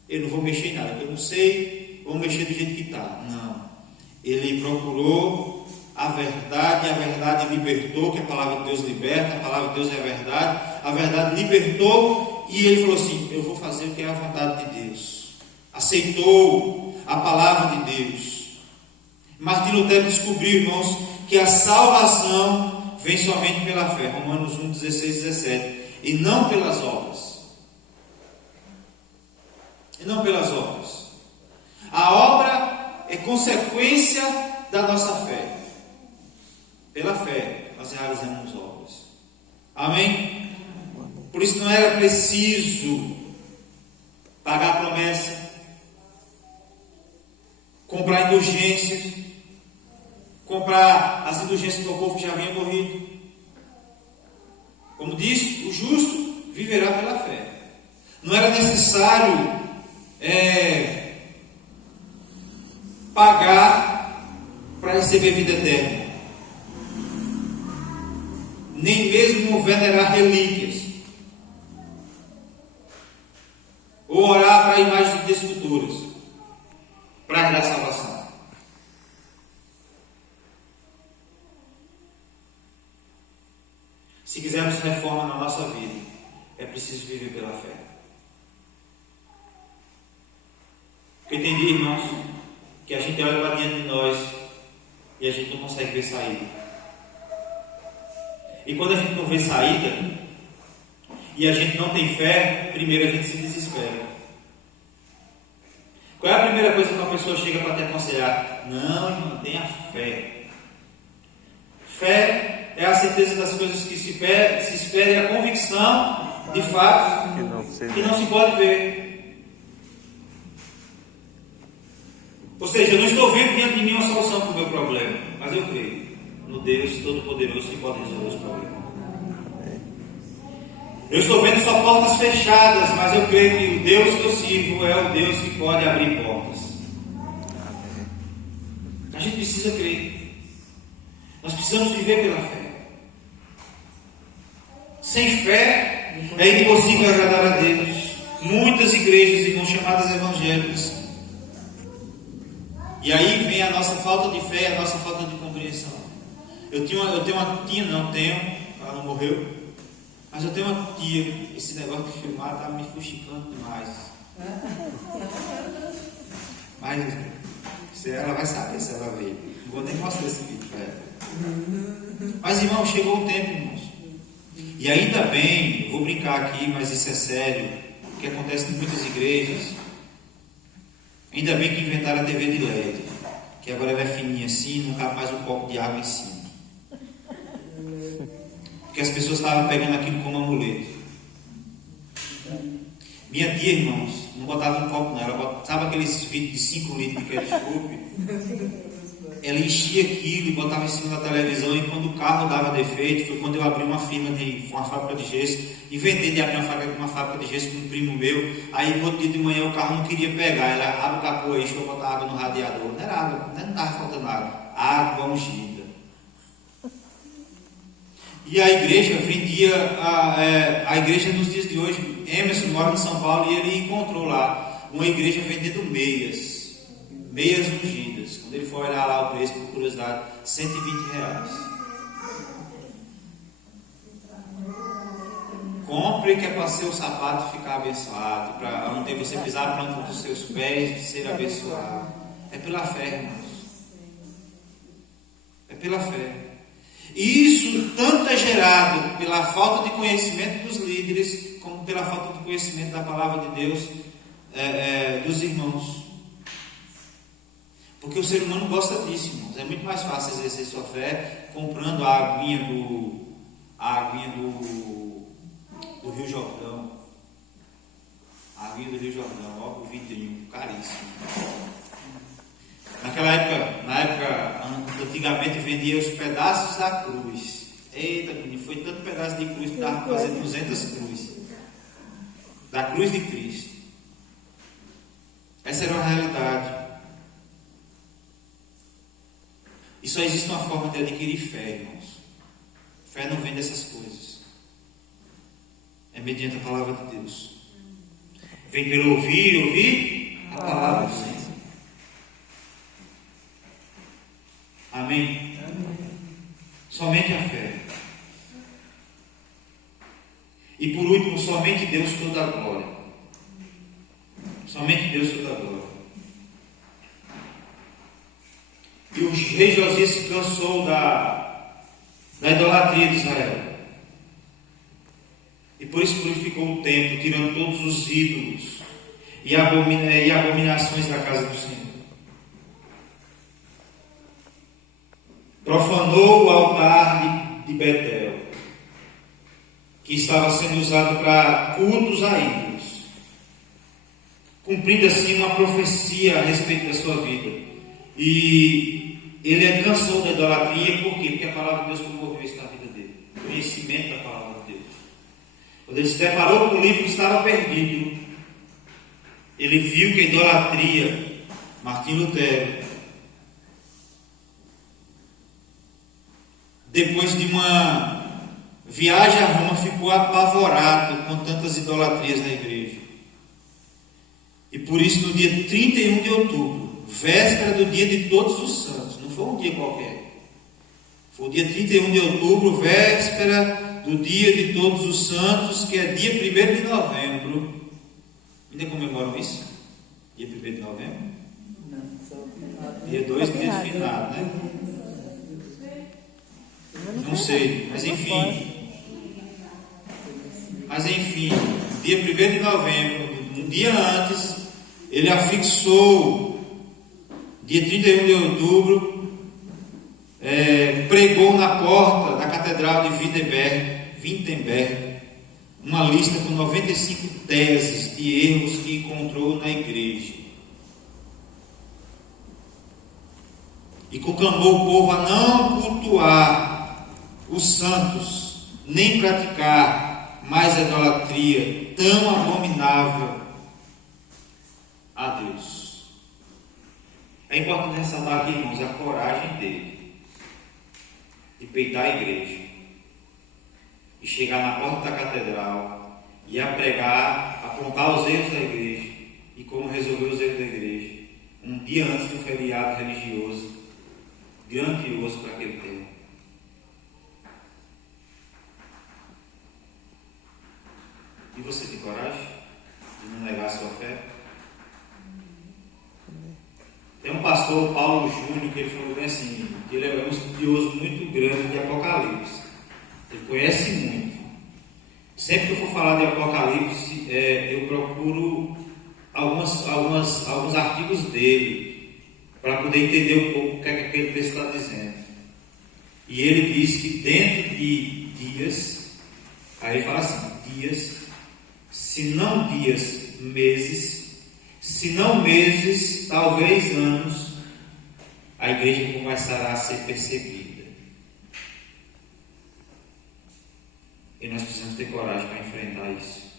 Eu não vou mexer em nada, eu não sei, vou mexer do jeito que está. Não. Ele procurou a verdade libertou, que a palavra de Deus liberta, a palavra de Deus é a verdade libertou, e ele falou assim: eu vou fazer o que é a vontade de Deus. Aceitou a palavra de Deus. Martim Lutero descobriu, irmãos, que a salvação vem somente pela fé, Romanos 1, 16, 17, e não pelas obras. E não pelas obras. A obra é consequência da nossa fé. Pela fé nós realizamos obras. Amém? Por isso não era preciso pagar a promessa, comprar indulgências, comprar as indulgências do povo que já havia morrido. Como disse, o justo viverá pela fé. Não era necessário pagar para receber vida eterna, nem mesmo venerar relíquias, ou orar para imagens de esculturas para dar salvação. Se quisermos reforma na nossa vida, é preciso viver pela fé. Porque tem dia, irmãos, que a gente olha para diante de nós e a gente não consegue ver saída. E quando a gente não vê saída e a gente não tem fé, primeiro a gente se desespera. Qual é a primeira coisa que uma pessoa chega para te aconselhar? Não, irmão, tenha fé. Fé é a certeza das coisas que se espera e a convicção de fatos que não se pode ver. Ou seja, eu não estou vendo diante de mim uma solução para o meu problema, mas eu creio no Deus Todo-Poderoso que pode resolver os problemas. Eu estou vendo só portas fechadas, mas eu creio que o Deus que eu sirvo é o Deus que pode abrir portas. A gente precisa crer. Nós precisamos viver pela fé. Sem fé é impossível agradar a Deus. Muitas igrejas, irmãos, chamadas evangélicas. E aí vem a nossa falta de fé, a nossa falta de compreensão. Eu tenho uma tia, ela não morreu, mas eu tenho uma tia, esse negócio de filmar está me fuxicando demais. Mas se ela vai saber se ela veio. Não vou nem mostrar esse vídeo para ela. Mas, irmão, chegou o tempo, irmãos. E ainda bem, eu vou brincar aqui, mas isso é sério, o que acontece em muitas igrejas. Ainda bem que inventaram a TV de LED, que agora ela é fininha assim, não cabe mais um copo de água em cima. Porque as pessoas estavam pegando aquilo como amuleto. Minha tia, irmãos, não botava um copo não, ela botava, sabe aqueles vidros de 5 litros de ketchup? ela enchia aquilo e botava em cima da televisão, e quando o carro dava defeito, foi quando eu abri uma fábrica de gesso, e vendei de abrir uma fábrica de gesso com um primo meu. Aí no outro dia de manhã o carro não queria pegar, ela abre o capô aí, deixa eu botar água no radiador. Não era água, não estava faltando água ungida. E a igreja vendia, a igreja nos dias de hoje, Emerson mora em São Paulo e ele encontrou lá uma igreja vendendo meias ungidas. Quando ele foi olhar lá o preço, por curiosidade, R$120. Compre, que é para seu sapato ficar abençoado, para não ter você pisar a planta dos seus pés e ser abençoado. É pela fé, irmãos. É pela fé. E isso tanto é gerado pela falta de conhecimento dos líderes, como pela falta de conhecimento da palavra de Deus dos irmãos. Porque o ser humano gosta disso, irmãos. É muito mais fácil exercer sua fé comprando a aguinha do Rio Jordão. A aguinha do Rio Jordão, ó, o vidrinho, caríssimo. Naquela época, antigamente vendia os pedaços da cruz. Eita, menino, foi tanto pedaço de cruz que dava para fazer 200 cruzes. Da cruz de Cristo. Essa era uma realidade. E só existe uma forma de adquirir fé, irmãos. Fé não vem dessas coisas. É mediante a palavra de Deus. Vem pelo ouvir a palavra do Senhor. Amém? Somente a fé. E por último, somente Deus toda a glória. Somente Deus toda a glória. E o rei Josias se cansou da idolatria de Israel. E por isso purificou o templo, tirando todos os ídolos e abominações da casa do Senhor. Profanou o altar de Betel, que estava sendo usado para cultos a ídolos, cumprindo assim uma profecia a respeito da sua vida. E ele cansou da idolatria, por quê? Porque a palavra de Deus promoveu isso na vida dele, o conhecimento da palavra de Deus. Quando ele se deparou com o livro que estava perdido, ele viu que a idolatria, Martim Lutero, depois de uma viagem a Roma, ficou apavorado com tantas idolatrias na igreja. E por isso, no dia 31 de outubro, véspera do dia de Todos os Santos, não foi um dia qualquer, foi o dia 31 de outubro, véspera do dia de Todos os Santos, que é dia 1º de novembro. Ainda comemoram isso? Dia 1º de novembro? Dia 2, dia de finado, né? Não sei, mas enfim, dia 1º de novembro, um dia antes, ele afixou, dia 31 de outubro, pregou na porta da Catedral de Wittenberg, uma lista com 95 teses de erros que encontrou na igreja. E conclamou o povo a não cultuar os santos, nem praticar mais a idolatria tão abominável a Deus. É importante ressaltar aqui, irmãos, a coragem dele de peitar a igreja e chegar na porta da catedral e a pregar, apontar os erros da igreja e como resolver os erros da igreja, um dia antes de um feriado religioso grandioso para aquele tempo. E você tem coragem de não negar a sua fé? Tem um pastor, Paulo Júnior, que ele falou bem assim, que ele é um estudioso muito grande de Apocalipse. Ele conhece muito. Sempre que eu for falar de Apocalipse, eu procuro alguns artigos dele, para poder entender um pouco o que é que aquele texto está dizendo. E ele diz que dentro de dias, aí ele fala assim, dias, se não dias, meses, se não meses, talvez anos, a igreja começará a ser perseguida. E nós precisamos ter coragem para enfrentar isso.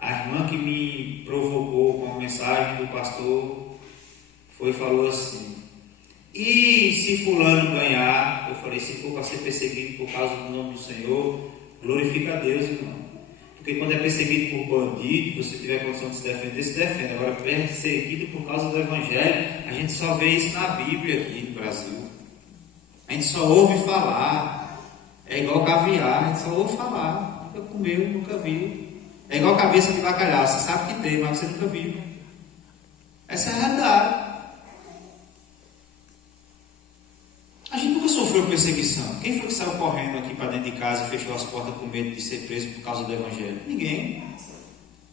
A irmã que me provocou com a mensagem do pastor falou assim: e se fulano ganhar? Eu falei: se for para ser perseguido por causa do nome do Senhor, glorifica a Deus, irmão. Porque quando é perseguido por bandido, você tiver condição de se defender, se defende. Agora, perseguido por causa do Evangelho, a gente só vê isso na Bíblia aqui no Brasil. A gente só ouve falar. É igual caviar, a gente só ouve falar. Nunca comeu, nunca viu. É igual cabeça de bacalhau, você sabe que tem, mas você nunca viu. Essa é a realidade. A gente nunca sofreu perseguição. Quem foi que saiu correndo aqui para dentro de casa e fechou as portas com medo de ser preso por causa do Evangelho? Ninguém.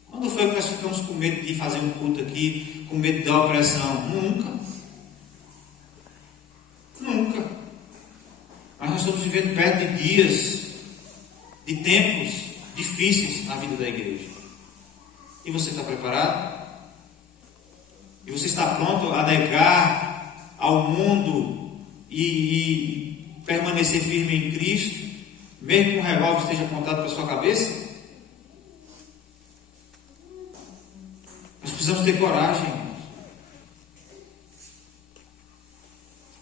Quando foi que nós ficamos com medo de fazer um culto aqui, com medo da opressão? Nunca. Nunca. Mas nós estamos vivendo perto de dias, de tempos difíceis na vida da igreja. E você está preparado? E você está pronto a negar ao mundo e permanecer firme em Cristo, mesmo que um revólver esteja apontado para a sua cabeça? Nós precisamos ter coragem, irmãos.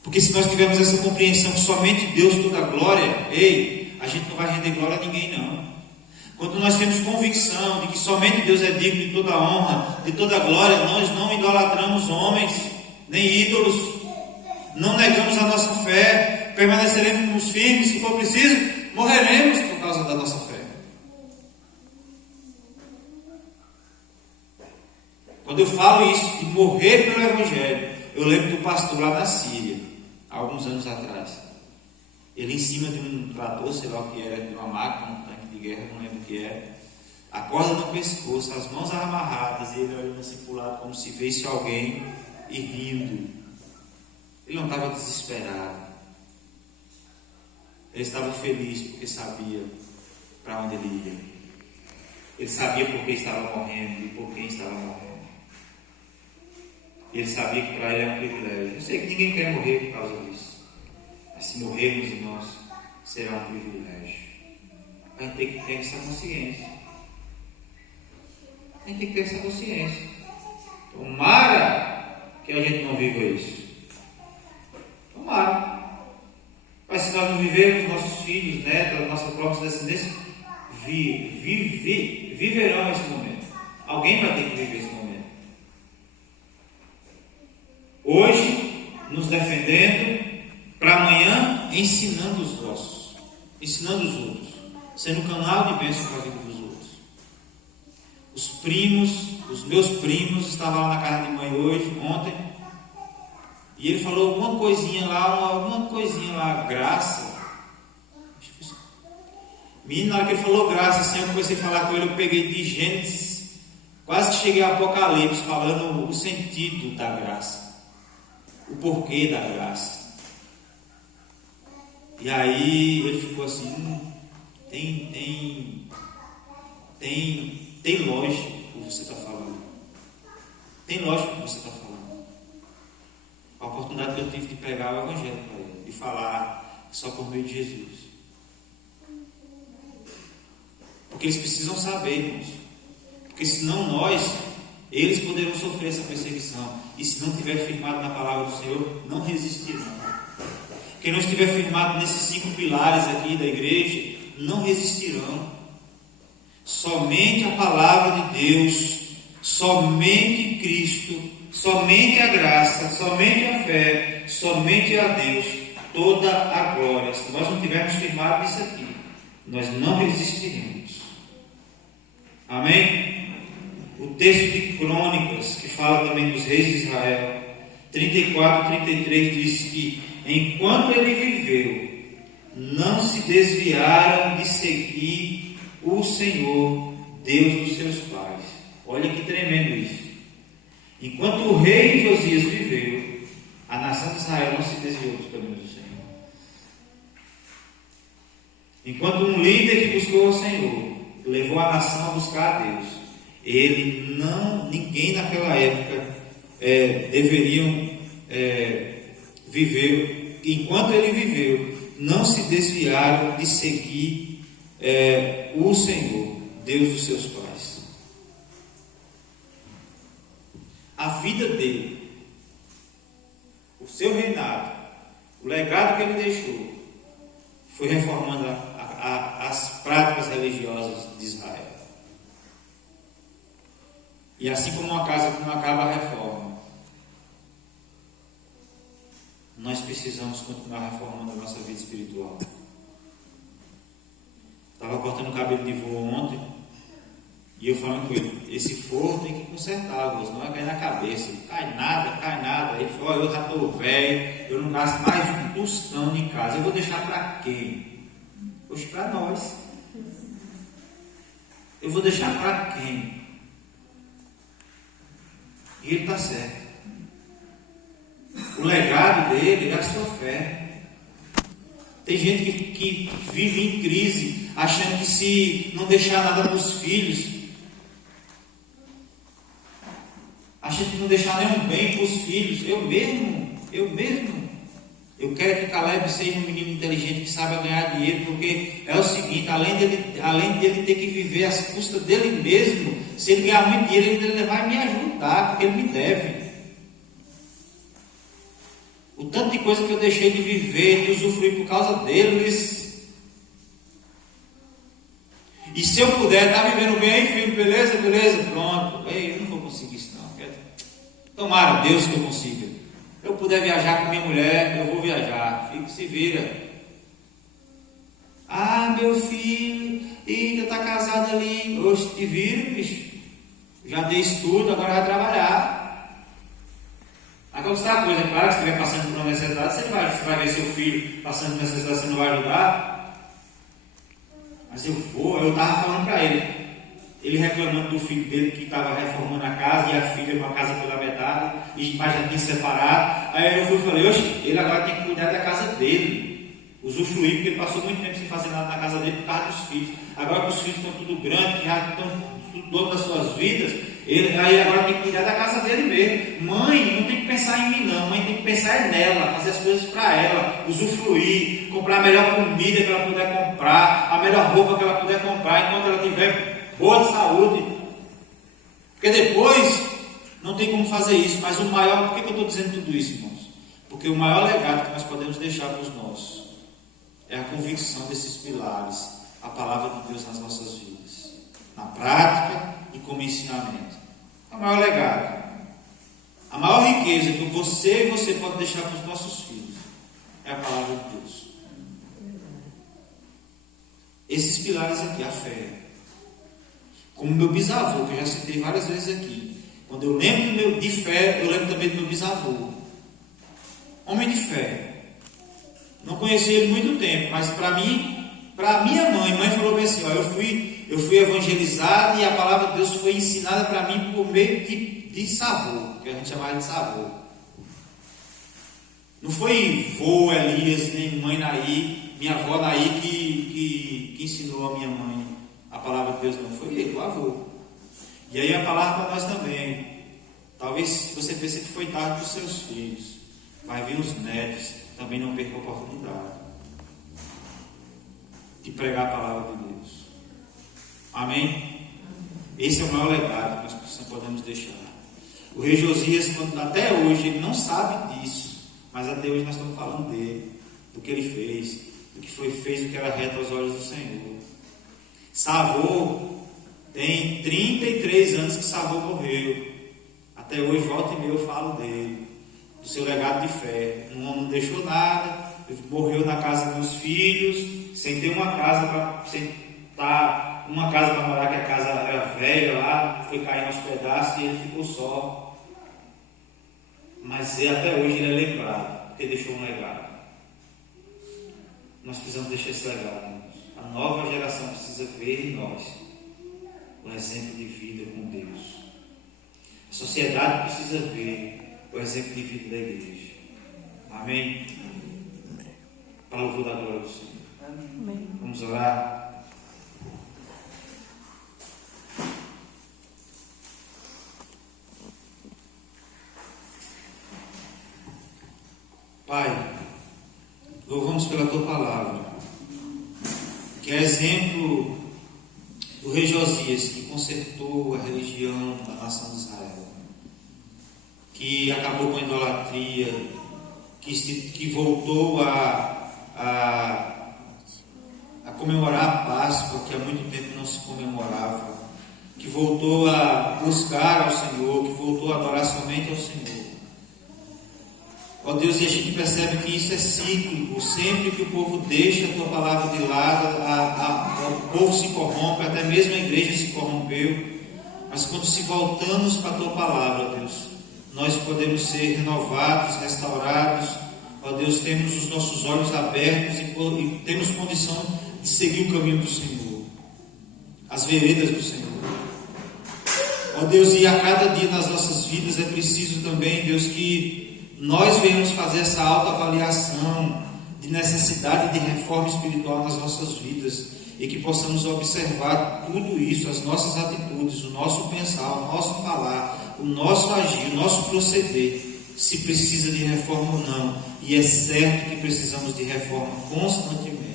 Porque se nós tivermos essa compreensão que somente Deus toda a glória, a gente não vai render glória a ninguém, não. Quando nós temos convicção de que somente Deus é digno de toda a honra, de toda a glória, nós não idolatramos homens, nem ídolos, não negamos a nossa fé, permaneceremos firmes, se for preciso, morreremos por causa da nossa fé. Quando eu falo isso, de morrer pelo Evangelho, eu lembro do pastor lá na Síria, há alguns anos atrás. Ele em cima de um trator, sei lá o que era, de uma máquina, um tanque de guerra, não lembro o que era, a corda no pescoço, as mãos amarradas, e ele olhando assim para o lado como se visse alguém e rindo. Ele não estava desesperado, ele estava feliz porque sabia para onde ele ia, ele sabia por que estava morrendo e por quem estava morrendo. Ele sabia que para ele era um privilégio. Eu sei que ninguém quer morrer por causa disso, mas se morrermos, irmãos, será um privilégio. A gente tem que ter essa consciência. A gente tem que ter essa consciência. Tomara que a gente não viva isso. Tomara. Mas se nós não vivermos, nossos filhos, netos, nossa própria descendência viverão esse momento. Alguém vai ter que viver esse momento. Hoje, nos defendendo, para amanhã, ensinando os nossos, ensinando os outros, sendo canal de bênção para a vida dos outros. Os meus primos estavam lá na casa de mãe ontem, e ele falou alguma coisinha lá, graça. Menino, na hora que ele falou graça, assim, eu comecei a falar com ele, eu peguei de Gênesis, quase que cheguei a Apocalipse, falando o sentido da graça. O porquê da graça. E aí ele ficou assim, tem lógica o que você está falando. Tem lógica o que você está falando. A oportunidade que eu tive de pregar o Evangelho para ele, de falar só por meio de Jesus. Porque eles precisam saber, irmãos. Porque senão eles poderão sofrer essa perseguição. E se não estiver firmado na palavra do Senhor, não resistirão. Quem não estiver firmado nesses 5 pilares aqui da igreja, não resistirão. Somente a palavra de Deus, somente Cristo, somente a graça, somente a fé, somente a Deus, toda a glória. Se nós não tivermos firmado nisso aqui, nós não resistiremos. Amém? O texto de Crônicas, que fala também dos reis de Israel, 34, 33, diz que enquanto ele viveu, não se desviaram de seguir o Senhor, Deus dos seus pais. Olha que tremendo isso. Enquanto o rei Josias viveu, a nação de Israel não se desviou dos caminhos do Senhor. Enquanto um líder que buscou o Senhor levou a nação a buscar a Deus, ninguém naquela época deveriam viver. Enquanto ele viveu, não se desviaram de seguir o Senhor, Deus dos seus pais. A vida dele, o seu reinado, o legado que ele deixou, foi reformando as práticas religiosas de Israel. E assim como uma casa que não acaba a reforma, nós precisamos continuar reformando a nossa vida espiritual. Estava cortando o cabelo de vô ontem, e eu falando com ele, esse forro tem que consertar, não vai cair na cabeça, cai nada. Ele falou, eu já estou velho, eu não gasto mais um tostão em casa, eu vou deixar para quem? Hoje para nós. Eu vou deixar para quem? E ele está certo. O legado dele é a sua fé. Tem gente que vive em crise, achando que se não deixar nada para os filhos, acha que não deixar nenhum bem para os filhos. Eu quero que Caleb seja um menino inteligente que saiba ganhar dinheiro, porque é o seguinte, além dele ter que viver às custas dele mesmo, se ele ganhar muito dinheiro, ele vai me ajudar, porque ele me deve. O tanto de coisa que eu deixei de viver, de usufruir por causa deles. E se eu puder estar vivendo bem, aí, filho, beleza, pronto. Eu não vou conseguir isso não. Tomara Deus que eu consiga. Se eu puder viajar com minha mulher, eu vou viajar. Fico, se vira. Ah, meu filho, ainda está casado ali. Oxe, te vira, bicho. Já dei estudo, agora vai trabalhar. Agora, outra coisa, claro, se estiver passando por uma necessidade, você vai ver seu filho passando por necessidade, você não vai ajudar. Mas eu estava falando para ele reclamando do filho dele que estava reformando a casa e a filha com a casa pela metade, e o pai já tinha separado. Aí eu falei, oxe, ele agora tem que cuidar da casa dele, usufruir, porque ele passou muito tempo sem fazer nada na casa dele por causa dos filhos. Agora que os filhos estão tudo grandes, já estão tudo dono das suas vidas, aí agora tem que cuidar da casa dele mesmo. Mãe, não tem que pensar em mim não, mãe tem que pensar nela, fazer as coisas para ela, usufruir, comprar a melhor comida que ela puder comprar, a melhor roupa que ela puder comprar, enquanto ela tiver boa saúde, porque depois não tem como fazer isso. Mas o maior, por que eu estou dizendo tudo isso, irmãos? Porque o maior legado que nós podemos deixar para os nossos é a convicção desses pilares, a palavra de Deus nas nossas vidas, na prática e como ensinamento. É o maior legado, a maior riqueza que você pode deixar para os nossos filhos é a palavra de Deus. Esses pilares aqui, a fé. Como meu bisavô, que eu já citei várias vezes aqui. Quando eu lembro de fé, eu lembro também do meu bisavô. Homem de fé. Não conheci ele muito tempo, mas para minha mãe falou bem assim, ó, eu fui evangelizado e a palavra de Deus foi ensinada para mim por meio de savô, que a gente chamava de savô. Não foi vô Elias, nem mãe Naí, minha avó Naí que ensinou a minha mãe a palavra de Deus, não foi ele, o avô. E aí a palavra para nós também. Talvez você pense que foi tarde para os seus filhos. Vai vir os netos, também não perca a oportunidade de pregar a palavra de Deus. Amém? Esse é o maior legado que nós podemos deixar. O rei Josias, até hoje, ele não sabe disso, mas até hoje nós estamos falando dele, do que ele fez, do que fez o que era reto aos olhos do Senhor. Savô, tem 33 anos que Savô morreu. Até hoje, volta e meia, eu falo dele, do seu legado de fé. Não deixou nada, ele morreu na casa dos filhos, sem ter uma casa para morar, que a casa era velha lá, foi caindo aos pedaços e ele ficou só. Mas até hoje ele é lembrado, porque deixou um legado. Nós precisamos deixar esse legado. A nova geração precisa ver em nós o exemplo de vida com Deus. A sociedade precisa ver o exemplo de vida da igreja. Amém? Para o louvor da glória do Senhor. Amém. Vamos orar. louvamos pela tua palavra, que é exemplo do rei Josias, que consertou a religião da nação de Israel, que acabou com a idolatria, que voltou a comemorar a Páscoa, que há muito tempo não se comemorava, que voltou a buscar ao Senhor, que voltou a adorar somente ao Senhor. Ó Deus, e a gente percebe que isso é cíclico. Sempre que o povo deixa a tua palavra de lado, o povo se corrompe, até mesmo a igreja se corrompeu. Mas quando se voltamos para a tua palavra, Deus, nós podemos ser renovados, restaurados. Ó Deus, temos os nossos olhos abertos e temos condição de seguir o caminho do Senhor, as veredas do Senhor. Ó Deus, e a cada dia nas nossas vidas é preciso também, Deus, que nós venhamos fazer essa autoavaliação de necessidade de reforma espiritual nas nossas vidas e que possamos observar tudo isso, as nossas atitudes, o nosso pensar, o nosso falar, o nosso agir, o nosso proceder, se precisa de reforma ou não. E é certo que precisamos de reforma constantemente.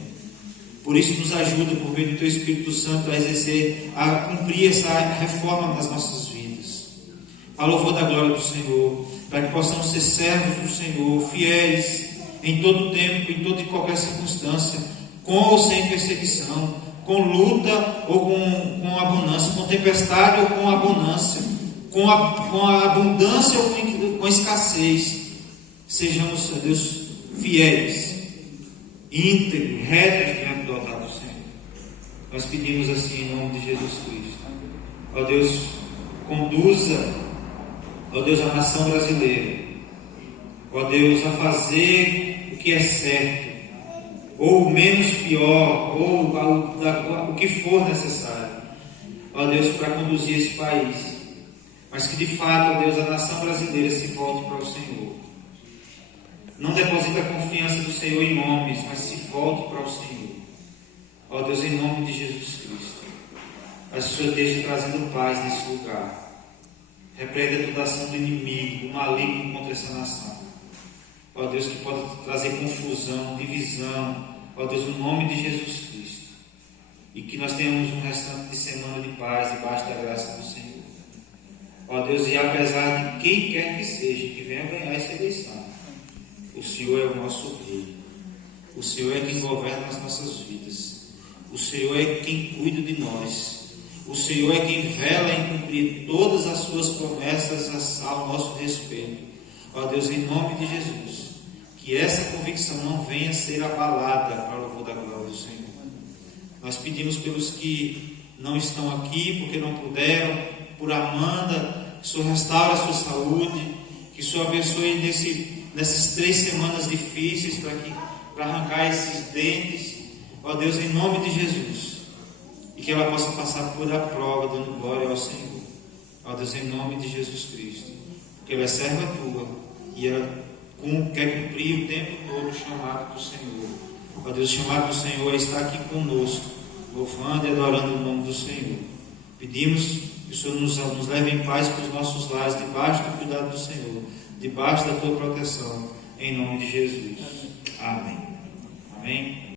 Por isso nos ajuda, por meio do Teu Espírito Santo, a cumprir essa reforma nas nossas vidas. A louvor da glória do Senhor, para que possamos ser servos do Senhor, fiéis em todo tempo, em toda e qualquer circunstância, com ou sem perseguição, com luta ou com abundância, com tempestade ou com abundância, com a abundância ou com escassez. Sejamos, Deus, fiéis, íntegros, retos diante do altar do Senhor. Nós pedimos assim em nome de Jesus Cristo. Ó Deus, conduza, ó Deus, a nação brasileira, ó Deus, a fazer o que é certo, ou o menos pior, ou o que for necessário, ó Deus, para conduzir esse país. Mas que de fato, ó Deus, a nação brasileira se volte para o Senhor. Não deposite a confiança do Senhor em homens, mas se volte para o Senhor. Ó Deus, em nome de Jesus Cristo, a Senhor esteja trazendo paz nesse lugar. Repreenda toda ação do inimigo, do maligno contra essa nação. Ó Deus, que pode trazer confusão, divisão. Ó Deus, no nome de Jesus Cristo. E que nós tenhamos um restante de semana de paz debaixo da graça do Senhor. Ó Deus, e apesar de quem quer que seja que venha ganhar essa eleição, o Senhor é o nosso Rei. O Senhor é quem governa as nossas vidas. O Senhor é quem cuida de nós. O Senhor é quem vela em cumprir todas as suas promessas ao nosso respeito. Ó Deus, em nome de Jesus, que essa convicção não venha a ser abalada para o louvor da glória do Senhor. Nós pedimos pelos que não estão aqui, porque não puderam, por Amanda, que o Senhor restaure a sua saúde, que o Senhor abençoe nessas 3 semanas difíceis para arrancar esses dentes, ó Deus, em nome de Jesus, e que ela possa passar por a prova, dando glória ao Senhor, ó Deus, em nome de Jesus Cristo, porque ela é serva tua, e ela quer cumprir o tempo todo o chamado do Senhor. Ó Deus, o chamado do Senhor é estar aqui conosco, louvando e adorando o nome do Senhor. Pedimos que o Senhor nos leve em paz para os nossos lares, debaixo do cuidado do Senhor, debaixo da tua proteção, em nome de Jesus. Amém. Amém.